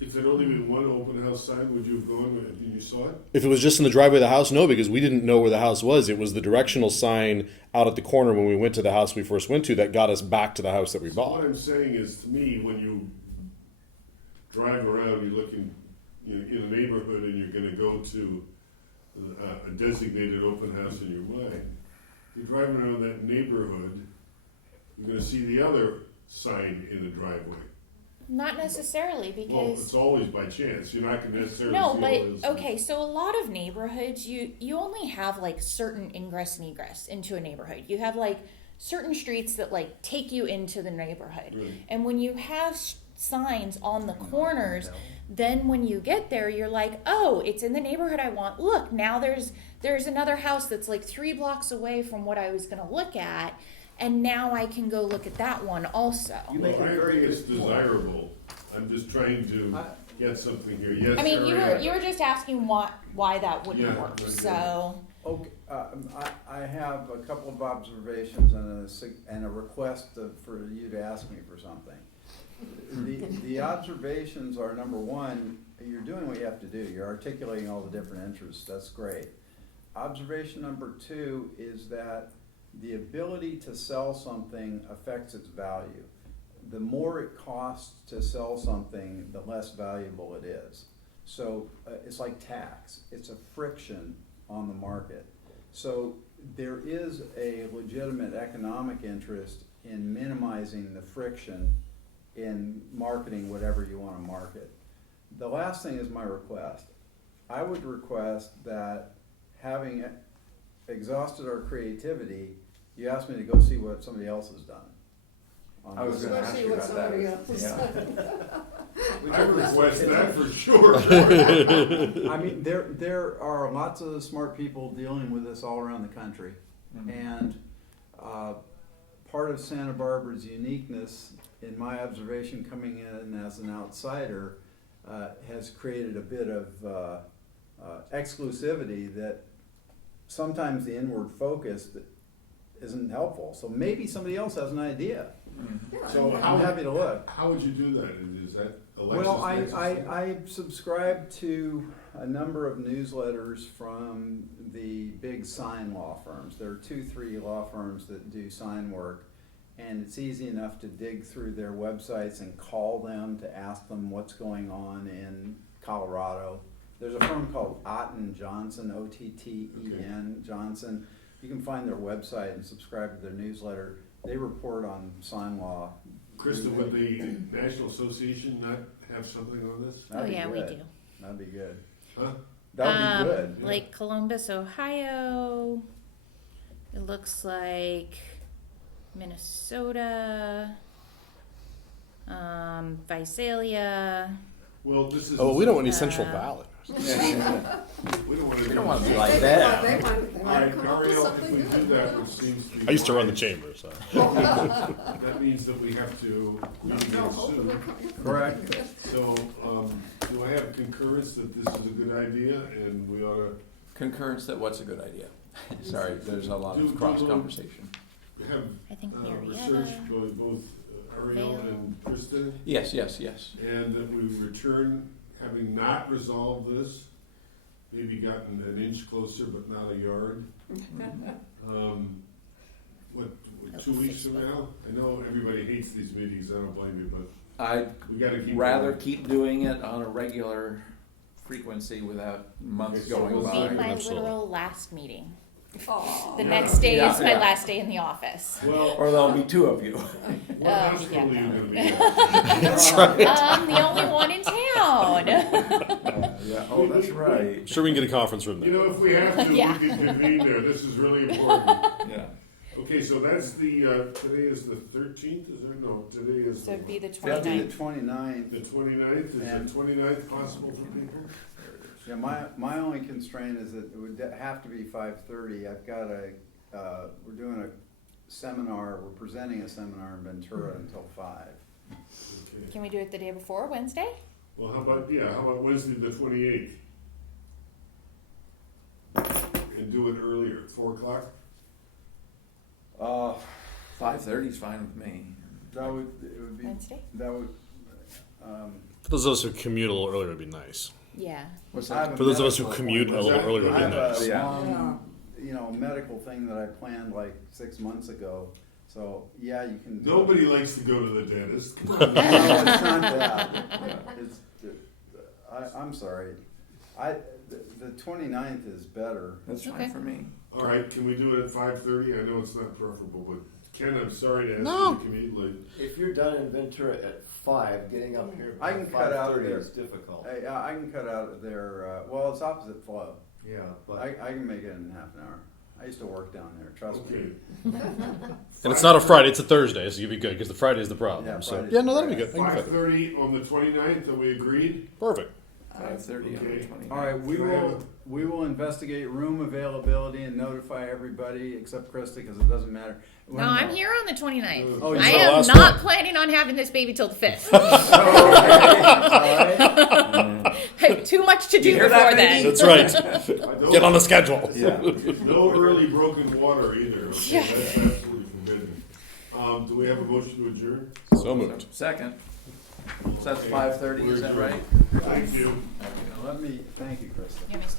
if there'd only been one open house sign, would you have gone when you saw it? If it was just in the driveway of the house, no, because we didn't know where the house was. It was the directional sign out at the corner when we went to the house we first went to that got us back to the house that we So bought. what I'm saying is, to me, when you drive around, you're looking in a neighborhood and you're going to go to a designated open house in your mind. You're driving around that neighborhood, you're going to see the other sign in the driveway. Not necessarily Well, because it's always by chance. You're not going to necessarily no, see but all this. okay, so a lot of neighborhoods you only have like certain ingress and egress into a neighborhood. You have like certain streets that like take you into the neighborhood. Right. And when you have signs on the corners, then when you get there you're like, "Oh, it's in the neighborhood I want. Look, now there's another house that's like 3 blocks away from what I was going to look at." And now I can go look at that one also. You make Well, a I very think it's good point. desirable. I'm just trying to get something here. Yes, I mean, sir. you were just asking why that wouldn't Yeah, work. okay. So Okay, I have a couple of observations and a request for you to ask me for something. The observations are, number one, you're doing what you have to do. You're articulating all the different interests. That's great. Observation number two is that the ability to sell something affects its value. The more it costs to sell something, the less valuable it is. So it's like tax. It's a friction on the market. So there is a legitimate economic interest in minimizing the friction in marketing whatever you want to market. The last thing is my request. I would request that, having exhausted our creativity, you asked me to go see what somebody else has done. I was going to ask Especially you what about somebody that. else has Yeah. I request that for sure. I mean, there are lots of smart people dealing with this all around the country. Mhm. And part of Santa Barbara's uniqueness, in my observation coming in as an outsider, has created a bit of exclusivity that sometimes the inward focus that isn't helpful. So maybe somebody else has an idea. Mhm. So I'm happy to look. How would you do that? Is that Alexis? Well, makes a statement? I subscribe to a number of newsletters from the big sign law firms. There are 2-3 law firms that do sign work, and it's easy enough to dig through their websites and call them to ask them what's going on in Colorado. There's a firm called Otten Johnson, Otten Johnson. You can find their website and subscribe to their newsletter. They report on sign law. Krista, would the National Association not have something on this? That'd be we good. do. That'd be good. Huh? That would be good. yeah. Like Columbus, Ohio. It looks like Minnesota. Visalia. Well, this is. Oh, we don't want any Central Valley. We don't want to. We don't want to be They like might- that. they might All come right, up with Mario, if something we do good. that, which seems to be. I used to run the fine, chamber, so. That means that we have to meet again soon. Correct. So, do I have concurrence that this is a good idea and we ought to, Concurrence that what's a good idea? Sorry, there's a lot Do- of do cross a little- conversation. have I think research Marietta. by both Ariel and Kristen, Yes. and that we return, having not resolved this, maybe gotten an inch closer, but not a yard. What, 2 weeks from now? I know everybody hates these meetings, I don't blame you, but I'd we gotta keep. rather going. keep doing it on a regular frequency without months So going Will by. be my Absolutely. literal last meeting. Aw. The Yeah. next day Yeah, is my yeah. last day in the office. Well, Or there'll be two of you. what hospital are you yeah. gonna be at? That's right. The only one in town. Yeah, oh, that's right. Sure, we can get a conference room You know, there. if we have to, Yeah. we can convene there, this is really important. Yeah. Okay, so that's the, today is the 13th, is there? No, today is So it'd be the That'd be the 29th. 29th. the 29th, is And- the 29th possible for people? Yeah, my only constraint is that it would have to be 5:30. I've got we're doing a seminar, we're presenting a seminar in Ventura until 5. Okay. Can we do it the day before, Wednesday? Well, how about Wednesday the 28th? And do it earlier, 4 o'clock? 5:30 is fine with me. It would be, Wednesday? that would, For those of us who commute a little earlier, would be nice. Yeah. What's I have that? a For those of us who medical commute a appointment. little earlier, would I be have nice. a Yeah. long, medical thing that I planned like 6 months ago. So, yeah, you can do it. Nobody likes to go to the dentist. Come on. No, it's not that. It's, I'm sorry. The 29th is better. That's fine Okay. for me. All right, can we do it at 5:30? I know it's not preferable, but Ken, I'm sorry to ask No. you to commute late. If you're done in Ventura at 5, getting up here I by can cut out of 5:30 there. is difficult. I can cut out there, well, it's opposite flow. Yeah, but I can make it in half an hour. I used to work down there, trust me. Okay. And it's not a Friday; it's a Thursday, so you'll be good because the Friday is the problem. Yeah, so Friday's yeah, no, the that'll be good. I can do that. 5:30 on the 29th, are we agreed? Perfect. 5:30 on the Okay. 29th. All right, Can I have we will investigate room availability and notify everybody except Krista because it doesn't matter. No, I'm here on the 29th. Oh, you I saw am last not one. planning on having this baby till the 5th. All right. I have too much to do You hear before that, then. That's right. Don't- Get on the schedule. Yeah. No early broken water either. Okay? Yeah. That's absolutely forbidden. Do we have a motion to adjourn? So moved. Second. So that's Okay. 5:30, is that We're right? Thank you. Let me, thank you, Krista. Yeah, Mr.